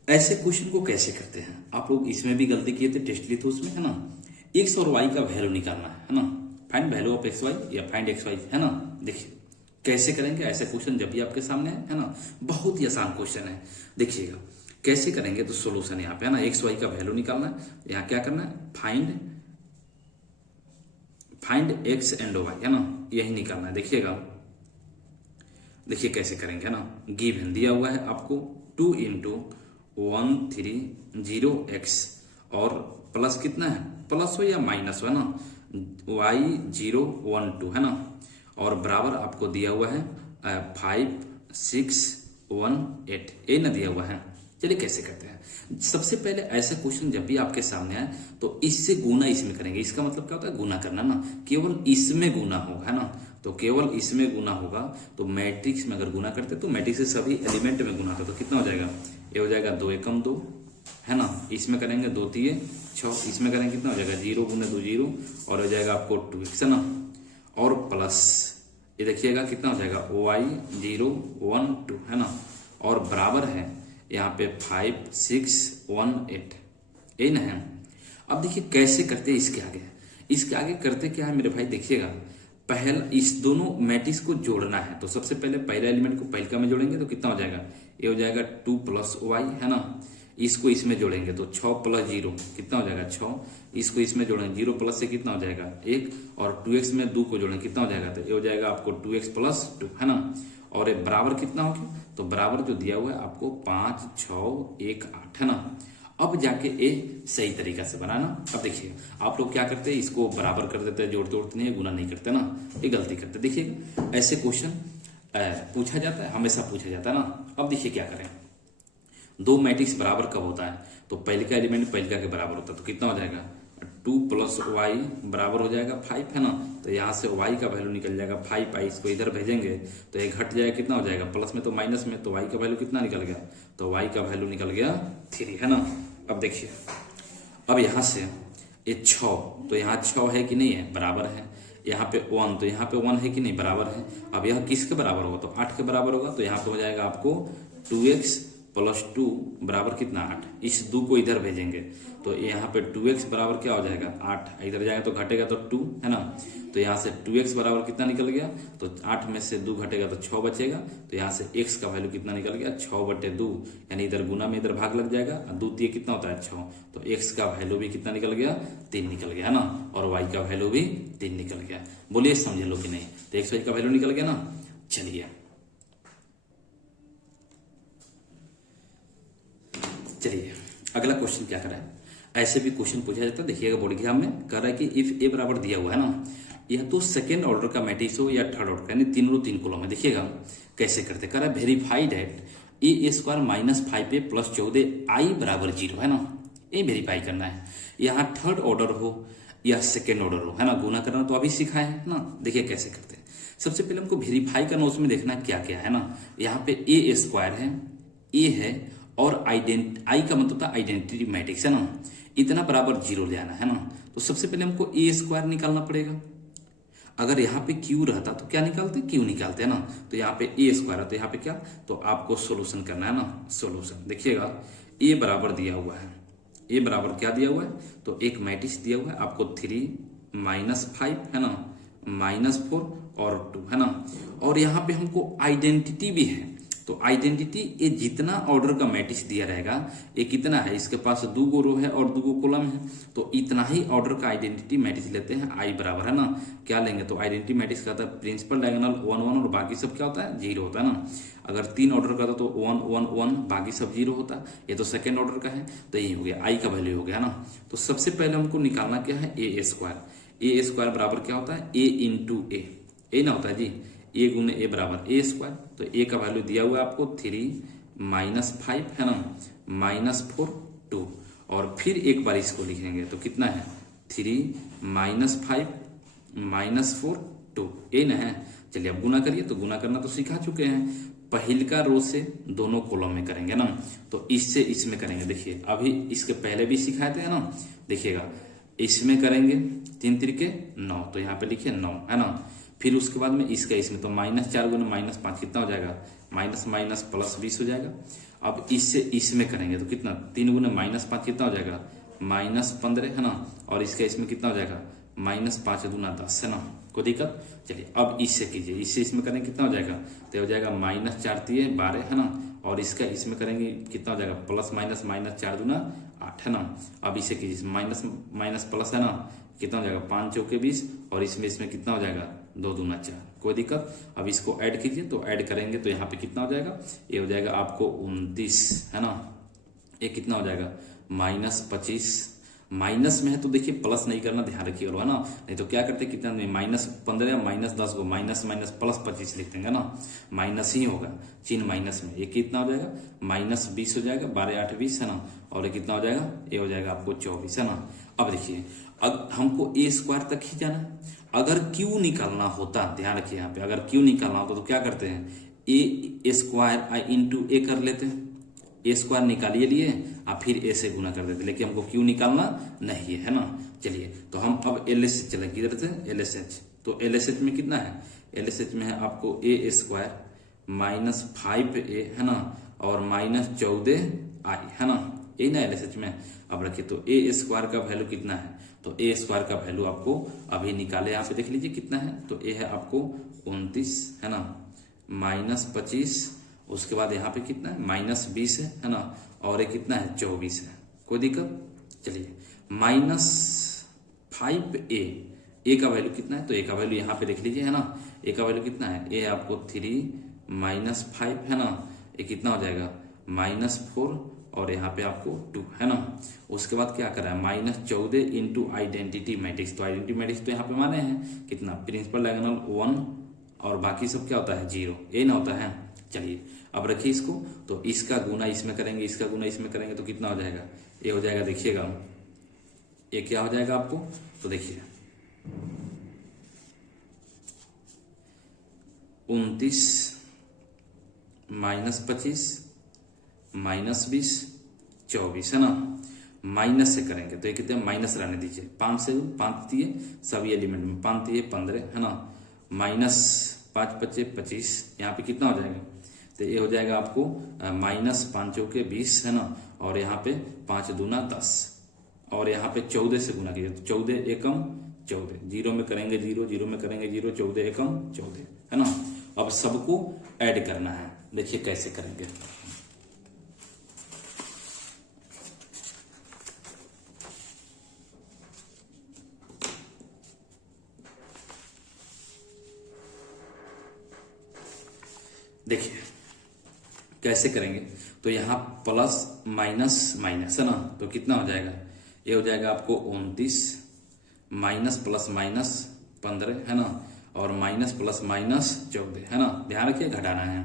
ऐसे क्वेश्चन को कैसे करते हैं आप लोग, इसमें भी गलती किए थे, टेस्ट लिए थे उसमें है ना। x और y का वैल्यू निकालना है ना, फाइंड वैल्यू ऑफ xy या फाइंड xy है ना। देखिए कैसे करेंगे ऐसे क्वेश्चन जब भी आपके सामने है ना, बहुत ही आसान क्वेश्चन है। देखिएगा कैसे करेंगे, तो सोल्यूशन यहाँ पे है ना, एक्स वाई का वैल्यू निकालना है। यहाँ क्या करना है, फाइंड एक्स एंड वाई है ना, यही निकालना है। देखिएगा देखिए कैसे करेंगे है ना, गिवन दिया हुआ है आपको 2 × 130x और प्लस कितना है, प्लस हो या माइनस हो है ना, y012 है ना, और बराबर आपको दिया हुआ है 5618, ये ना दिया हुआ है। चलिए कैसे करते हैं, सबसे पहले ऐसे क्वेश्चन जब भी आपके सामने आए तो इससे गुना इसमें करेंगे। इसका मतलब क्या होता है, गुना करना ना, केवल इसमें गुना होगा है ना, तो केवल इसमें गुना होगा। तो मैट्रिक्स में अगर गुना करते तो मैट्रिक्स से सभी एलिमेंट में गुना होता तो कितना हो जाएगा, ये हो जाएगा 2 एकम 2 है ना, इसमें करेंगे 2 तिये 6, इसमें करेंगे कितना हो जाएगा 0 × 2 0 और हो जाएगा आपको 2x है ना, और प्लस ये देखिएगा कितना हो जाएगा y012 है ना, और बराबर है यहाँ पे 5618, ये ना है। अब देखिए कैसे करते हैं इसके आगे करते क्या है मेरे भाई, देखिएगा पहला इस दोनों मैट्रिक्स को जोड़ना है। तो सबसे पहले पहला एलिमेंट को पहलका में जोड़ेंगे तो कितना हो जाएगा, ये हो जाएगा 2 + y है ना, इसको इसमें जोड़ेंगे तो 6 + 0 कितना हो जाएगा 6, इसको इसमें जोड़ेंगे 0 प्लस से कितना हो जाएगा 1, और 2x में 2 को जोड़ेंगे कितना हो जाएगा, तो ये हो जाएगा आपको 2x + 2 है ना, और ये बराबर कितना हो गया, तो बराबर जो दिया हुआ है आपको 5 6 1 8 है ना। अब जाके ये सही तरीका से बनाना। अब देखिए आप लोग क्या करते हैं, इसको बराबर कर देते हैं, जोड़ तोड़ते नहीं, गुना नहीं करते ना, ये गलती करते। देखिए ऐसे क्वेश्चन पूछा जाता है, हमेशा पूछा जाता है ना। अब देखिए क्या करें, दो मैट्रिक्स बराबर कब होता है, तो पहले का एलिमेंट पहले का के बराबर होता है, तो कितना हो जाएगा 2 + y बराबर हो जाएगा 5 है ना, तो यहाँ से y का वैल्यू निकल जाएगा 5 आई, इसको इधर भेजेंगे तो ये घट जाएगा, कितना हो जाएगा प्लस में तो माइनस में, तो y का वैल्यू कितना निकल गया, तो y का वैल्यू निकल गया 3 है ना। अब देखिए अब यहाँ से ये 6, तो यहाँ 6 है कि नहीं है, बराबर है, यहाँ पे 1 तो यहाँ पे 1 है कि नहीं, बराबर है। अब यह किसके बराबर होगा, तो 8 के बराबर होगा, तो यहाँ पे हो जाएगा आपको 2x + 2 बराबर कितना 8, इस 2 को इधर भेजेंगे तो यहाँ पे 2x बराबर क्या हो जाएगा 8, इधर जाएगा तो घटेगा तो 2 है ना, तो यहाँ से 2x बराबर कितना निकल गया, तो 8 में से 2 घटेगा तो 6 बचेगा, तो यहाँ से x का वैल्यू कितना निकल गया 6/2, यानी इधर गुना में इधर भाग लग जाएगा, 2 × 3 कितना होता है 6, तो x का वैल्यू भी कितना निकल गया 3 निकल गया है ना, और y का वैल्यू भी 3 निकल गया। बोलिए समझे लो कि नहीं, तो x y का वैल्यू निकल गया ना। चलिए अगला क्वेश्चन क्या करा है, ऐसे भी क्वेश्चन पूछा जाता है। देखिएगा बोर्ड एग्जाम में कह रहा है कि इफ ए बराबर दिया हुआ है ना, यह तो सेकेंड ऑर्डर का मैट्रिक्स हो या थर्ड ऑर्डर का, यानी तीनों 3 कॉलम है। देखिएगा कैसे करते, कह रहा है verify that a² - 5a + 14 i = 0 है ना, ये वेरीफाई करना है। यहाँ थर्ड ऑर्डर हो या सेकेंड ऑर्डर हो है ना, गुना करना तो अभी सिखाए है ना। देखिए कैसे करते हैं, सबसे पहले हमको वेरीफाई करना, उसमें देखना क्या क्या है ना। यहाँ पे a² है, a है, और आई का मतलब था आइडेंटिटी मैट्रिक्स है ना, इतना बराबर 0 ले आना है ना। तो सबसे पहले हमको a² निकालना पड़ेगा। अगर यहाँ पे q रहता तो क्या निकालते, q निकालते हैं ना, तो यहाँ पे a² है, तो यहाँ पे क्या, तो आपको सोल्यूशन करना है ना। सोल्यूशन देखिएगा a बराबर दिया हुआ है, a बराबर क्या दिया हुआ है, तो एक मैट्रिक्स दिया हुआ है आपको 3 - 5 है ना, -4 और 2 है ना, और यहाँ पे हमको आइडेंटिटी भी है। तो आइडेंटिटी ये जितना ऑर्डर का मैट्रिक्स दिया रहेगा, ये कितना है, इसके पास 2 गो रो है और 2 गो कॉलम है, तो इतना ही ऑर्डर का आइडेंटिटी मैट्रिक्स लेते हैं। आई बराबर है ना, क्या लेंगे, तो आइडेंटिटी मैट्रिक्स का होता है प्रिंसिपल डायगोनल 1 1 और बाकी सब क्या होता है 0 होता है ना। अगर 3 ऑर्डर का था तो 1 1 1 बाकी सब 0 होता है, ये तो सेकेंड ऑर्डर का है, तो यही हो गया आई का वैल्यू हो गया ना। तो सबसे पहले हमको निकालना क्या है, a² बराबर क्या होता है, a × a ना होता है जी, a × a बराबर a², तो a का वैल्यू दिया हुआ है आपको 3 - 5 है ना, -4 2, और फिर एक बार इसको लिखेंगे तो कितना है 3 - 5 -4 2, ये ना है। चलिए अब गुना करिए, तो गुना करना तो सिखा चुके हैं, पहल का रो से दोनों कॉलम में करेंगे ना, तो इससे इसमें करेंगे। देखिए अभी इसके पहले भी सिखाए थे ना, देखिएगा इसमें करेंगे 3 × 9, तो यहाँ पे लिखिए 9 है ना, फिर उसके बाद में इसका इसमें, तो -4 × -5 कितना हो जाएगा, माइनस प्लस 20 हो जाएगा। अब इससे इसमें करेंगे तो कितना, 3 × -5 कितना हो जाएगा -15 है ना, और इसका इसमें कितना हो जाएगा -5 × 2 = 10 है ना, कोई दिक्कत? चलिए अब इससे कीजिए, इससे इसमें करेंगे कितना हो जाएगा, तो हो जाएगा -4×3 = 12 है ना, और इसका इसमें करेंगे कितना हो जाएगा, प्लस माइनस -4×2 = 8 है ना। अब इसे कीजिए, माइनस माइनस प्लस है ना, कितना हो जाएगा 5×4 = 20, और इसमें कितना हो जाएगा 2×2 = 4, कोई दिक्कत? अब इसको ऐड कीजिए, तो ऐड करेंगे तो यहाँ पे कितना हो जाएगा, ये हो जाएगा आपको 29 है ना, ये कितना हो जाएगा -25। माइनस में है तो देखिए प्लस नहीं करना, ध्यान रखिए है ना, नहीं तो क्या करते कितना में -15 -10 को माइनस माइनस प्लस 25 लिख देंगे ना, माइनस ही होगा, चिन्ह माइनस में। ये कितना हो जाएगा -20 हो जाएगा, 12 8 20 है ना, और ये कितना हो जाएगा, ये हो जाएगा आपको 24 है ना। अब देखिए अब हमको a² तक ही जाना है, अगर q निकालना होता, ध्यान रखिए यहाँ पे, अगर q निकालना होता तो क्या करते हैं, a² कर लेते हैं, a² निकालिए लिए और फिर a से गुना कर देते, लेकिन हमको q निकालना नहीं है ना। चलिए तो हम अब LHS चले, किधर से LHS, तो LHS में कितना है, LHS में है आपको a² -5a है ना, और -14i है ना, यही ना LHS में। अब रखिए तो a² का वैल्यू कितना है, तो a² का वैल्यू आपको अभी निकाले, यहाँ पे देख लीजिए कितना है, तो a है आपको 29 है ना, -25, उसके बाद यहाँ पे कितना है -20 है ना, और ये कितना है 24 है, कोई दिक्कत? चलिए -5a का वैल्यू कितना है, तो a का वैल्यू यहाँ पे देख लीजिए है ना, a का वैल्यू कितना है, a आपको 3 -5 है ना, ये कितना हो जाएगा -4, और यहाँ पे आपको 2 है ना। उसके बाद क्या करा है, -14 × आइडेंटिटी मैट्रिक्स, तो आइडेंटिटी मैट्रिक्स तो यहाँ पे माने हैं कितना, प्रिंसिपल डायगोनल 1 और बाकी सब क्या होता है 0, ये ना होता है। चलिए अब रखिए इसको, तो इसका गुना इसमें करेंगे, इसका गुना इसमें करेंगे तो कितना हो जाएगा, ये हो जाएगा, देखिएगा ये क्या हो जाएगा आपको, तो देखिए 29 -25 -20 24 है ना, माइनस से करेंगे तो ये कितने माइनस रहने दीजिए, 5 से 5 दिए सभी एलिमेंट में, 5 दिए 15 है ना, -5 × 5 = 25, यहाँ पे कितना हो जाएगा, तो ये हो जाएगा आपको -5 × 20 है ना, और यहाँ पे 5 दूना 10, और यहाँ पे 14 से गुना कीजिए, तो 14 एकम 14, 0 में करेंगे 0, 0 में करेंगे 0, 14 एकम 14 है ना। अब सबको ऐड करना है, देखिए कैसे करेंगे, देखिए कैसे करेंगे, तो यहाँ प्लस माइनस माइनस है ना, तो कितना हो जाएगा, ये हो जाएगा आपको 29 माइनस प्लस माइनस 15 है ना, और माइनस प्लस माइनस 14 है ना, ध्यान रखिए घटाना है।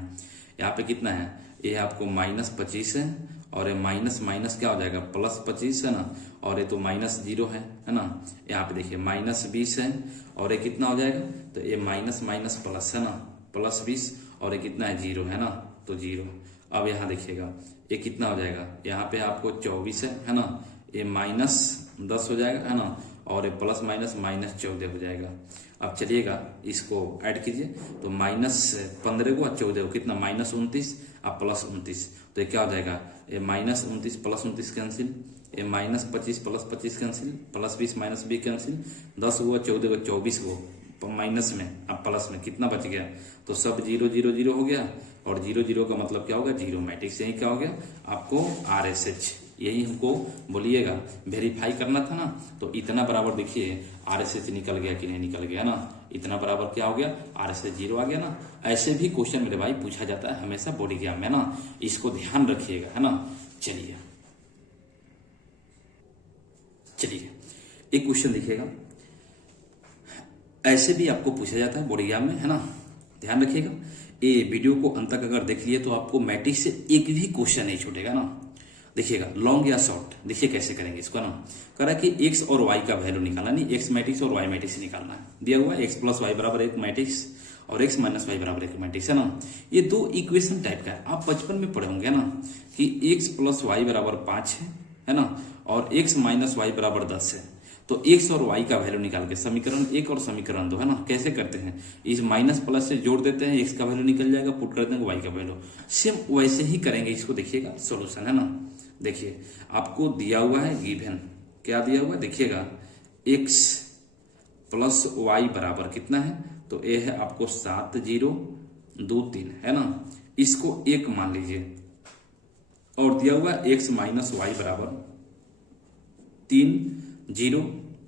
यहाँ पे कितना है, ये आपको -25 है, और ये माइनस माइनस क्या हो जाएगा +25 है ना, और ये तो -0 है ना। यहाँ पे देखिए -20 है, और ये कितना हो जाएगा, तो ये माइनस माइनस प्लस है ना, +20, और ये कितना है 0 है ना, तो 0। अब यहाँ देखिएगा ये कितना हो जाएगा, यहाँ पे आपको 24 है ना, ये -10 हो जाएगा है ना, और ये प्लस माइनस -14 हो जाएगा। अब चलिएगा इसको ऐड कीजिए, तो -15 को और 14 को कितना -29 और +29, तो ये क्या हो जाएगा, ये -29 +29 कैंसिल, ये -25 +25 कैंसिल, +20 -20 कैंसिल, 10 को 14 को 24 को माइनस में अब प्लस में कितना बच गया, तो सब 0 0 0 हो गया, और 0 0 का मतलब क्या होगा 0 मैट्रिक्स, यही क्या हो गया आपको RSH, यही हमको बोलिएगा वेरीफाई करना था ना। तो इतना बराबर देखिए RSH निकल गया कि नहीं निकल गया ना, इतना बराबर क्या हो गया RSH 0 आ गया ना। ऐसे भी क्वेश्चन मेरे भाई पूछा जाता है हमेशा बॉडी एग्जाम में ना, इसको ध्यान रखिएगा है ना। चलिए एक क्वेश्चन देखिएगा, ऐसे भी आपको पूछा जाता है बॉडी एग्जाम में है ना, ध्यान रखिएगा। ये वीडियो को अंत तक अगर देख लिए तो आपको मैट्रिक्स से एक भी क्वेश्चन नहीं छूटेगा ना। देखिएगा लॉन्ग या शॉर्ट, देखिए कैसे करेंगे इसको ना। करा कि x और y का वैल्यू निकालना, नहीं x मैट्रिक्स और y मैट्रिक्स निकालना है। दिया हुआ है x + y = 1 मैट्रिक्स और x - y = 1 मैट्रिक्स है ना। ये दो इक्वेशन टाइप का है, आप बचपन में पढ़े होंगे ना कि x + y = 5 है ना, और x - y = 10 है। तो x और y का वैल्यू निकाल के समीकरण 1 और समीकरण 2 है ना, कैसे करते हैं, इस माइनस प्लस से जोड़ देते हैं, x का वैल्यू निकल जाएगा, पुट कर देंगे y का वैल्यू। सेम वैसे ही करेंगे इसको, देखिएगा सॉल्यूशन है ना। देखिए आपको दिया हुआ है गिवन, क्या दिया हुआ है देखिएगा, x प्लस वाई बराबर कितना है, तो ये है आपको 7023 है ना। इसको 1 मान लीजिए और दिया हुआ x माइनस वाई बराबर 30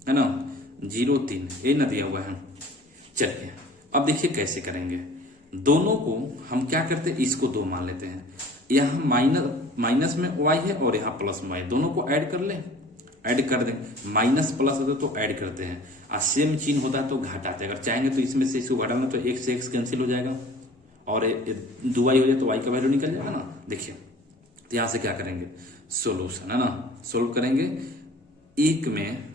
है ना, 03 ये ना दिया हुआ है। चलिए अब देखिए कैसे करेंगे। दोनों को हम क्या करते हैं, इसको 2 मान लेते हैं। यहाँ माइनस में y है और यहाँ प्लस में y, दोनों को ऐड कर ले, ऐड कर दें। माइनस प्लस होता है तो ऐड करते हैं, और सेम चिन्ह होता है तो घटाते हैं। अगर चाहेंगे तो इसमें से इसको घटाना तो x से x कैंसिल हो जाएगा और 2y हो जाए तो y का वैल्यू निकल जाएगा ना। देखिए तो यहाँ से क्या करेंगे, सोल्यूशन है ना, सोल्व करेंगे। 1 में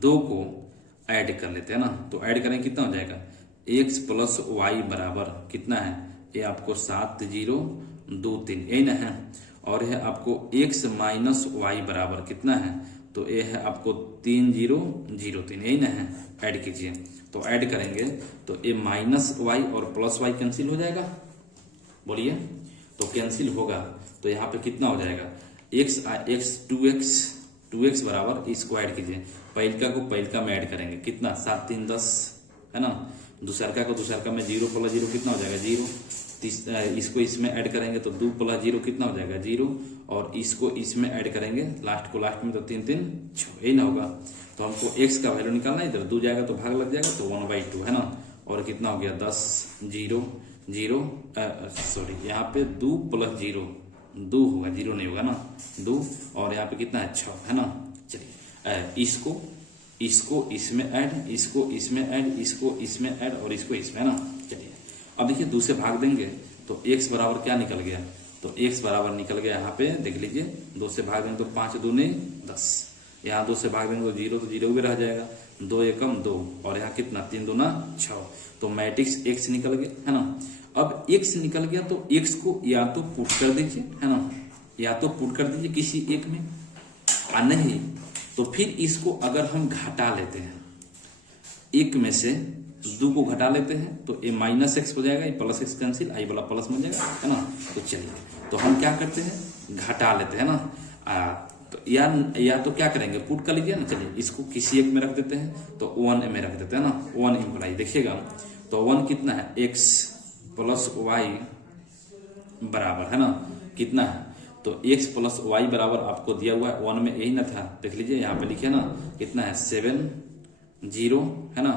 2 को ऐड कर लेते हैं ना, तो ऐड करेंगे कितना हो जाएगा, x प्लस वाई बराबर कितना है, ये आपको 7023 यही ना है। और है आपको x माइनस वाई बराबर कितना है, तो ये है आपको 3003 यही ना है। ऐड कीजिए, तो ऐड करेंगे तो ये माइनस वाई और प्लस वाई कैंसिल हो जाएगा, बोलिए तो कैंसिल होगा। तो यहाँ पे कितना हो जाएगा, x 2x बराबर, इसको ऐड कीजिए, पहिलका को पहिलका में ऐड करेंगे कितना, 7 3 10 है ना, दूसरका को दूसरका में 0 प्लस 0 कितना हो जाएगा 0, इसको इसमें ऐड करेंगे तो 2 प्लस 0 कितना हो जाएगा 0, और इसको इसमें ऐड करेंगे लास्ट को लास्ट में तो 3 3 6 यही ना होगा। तो हमको x का वैल्यू निकालना है, इधर 2 जाएगा तो भाग लग जाएगा तो 1/2 है ना, और कितना हो गया 10 0 0 सॉरी यहाँ पे 2 प्लस 0 2 होगा, 0 नहीं होगा ना 2, और यहाँ पे कितना है 6 है ना। चलिए इसको इसमें ऐड, इसको इसमें ऐड, इसको इसमें ऐड और इसको इसमें है ना। चलिए अब देखिए 2 से भाग देंगे तो x बराबर क्या निकल गया, तो x बराबर निकल गया यहाँ पे देख लीजिए, 2 से भाग देंगे तो 5 दूने 10, यहाँ 2 से भाग देंगे तो 0 तो 0 भी रह जाएगा, 2 एकम 2 और यहाँ कितना 3 दूना 6, तो मैट्रिक्स x निकल गया है ना। अब x निकल गया तो x को या तो पुट कर दीजिए है ना, या तो पुट कर दीजिए किसी एक में, आ नहीं तो फिर इसको अगर हम घटा लेते हैं, 1 में से 2 को घटा लेते हैं तो ये माइनस x हो जाएगा, ये प्लस x कैंसिल, आई वाला प्लस बन जाएगा है ना। तो चलिए तो हम क्या करते हैं, घटा लेते हैं ना, तो या तो क्या करेंगे, पुट कर लीजिए ना। चलिए इसको किसी एक में रख देते हैं तो 1 में रख देते हैं ना, 1 इम्प्लाई देखिएगा तो 1 कितना है, x प्लस वाई बराबर है ना कितना है, तो x प्लस वाई बराबर आपको दिया हुआ है 1 में यही ना था, देख लीजिए यहाँ पे लिखे ना कितना है 7 0 है ना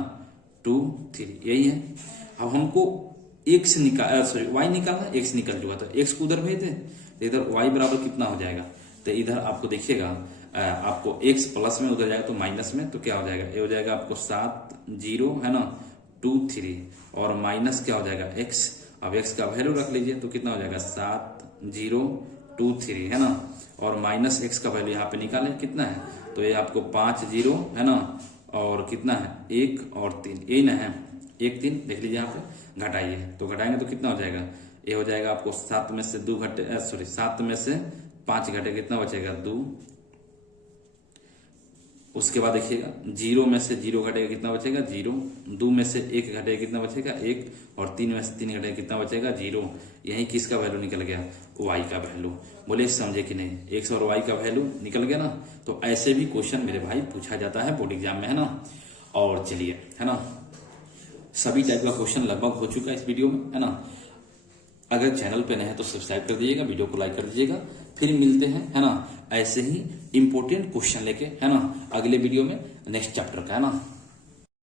2 3 यही है। अब हमको x निकाल सॉरी y निकालना, x निकल चुका तो x को उधर भेज दे, तो इधर y बराबर कितना हो जाएगा, तो इधर आपको देखिएगा आपको x प्लस में उधर जाएगा तो माइनस में, तो क्या हो जाएगा, ये हो जाएगा आपको 7 0 है ना 2 3 और माइनस क्या हो जाएगा x, अब x का वैल्यू रख लीजिए तो कितना हो जाएगा 7 0 2 3 है ना, और माइनस x का वैल्यू यहाँ पे निकालें कितना है, तो ये आपको 5 0 है ना, और कितना है 1 और 3 यही ना है 1 3 देख लीजिए यहाँ पे, घटाइए तो घटाएंगे तो कितना हो जाएगा, ये हो जाएगा आपको 7 में से 2 घटे सॉरी 7 में से 5 घटे कितना बचेगा 2, उसके बाद देखिएगा 0 में से 0 घटेगा कितना बचेगा 0, 2 में से 1 घटेगा कितना बचेगा 1, और 3 में से 3 घटेगा कितना बचेगा 0। यही किसका वैल्यू निकल गया, y का वैल्यू। बोले समझे कि नहीं, x और y का वैल्यू निकल गया ना। तो ऐसे भी क्वेश्चन मेरे भाई पूछा जाता है बोर्ड एग्जाम में है ना। और चलिए है ना, सभी टाइप का क्वेश्चन लगभग हो चुका है इस वीडियो में है ना। अगर चैनल पे नए हैं तो सब्सक्राइब कर दीजिएगा, वीडियो को लाइक कर दीजिएगा। फिर मिलते हैं है ना ऐसे ही इंपॉर्टेंट क्वेश्चन लेके है ना अगले वीडियो में नेक्स्ट चैप्टर का है ना।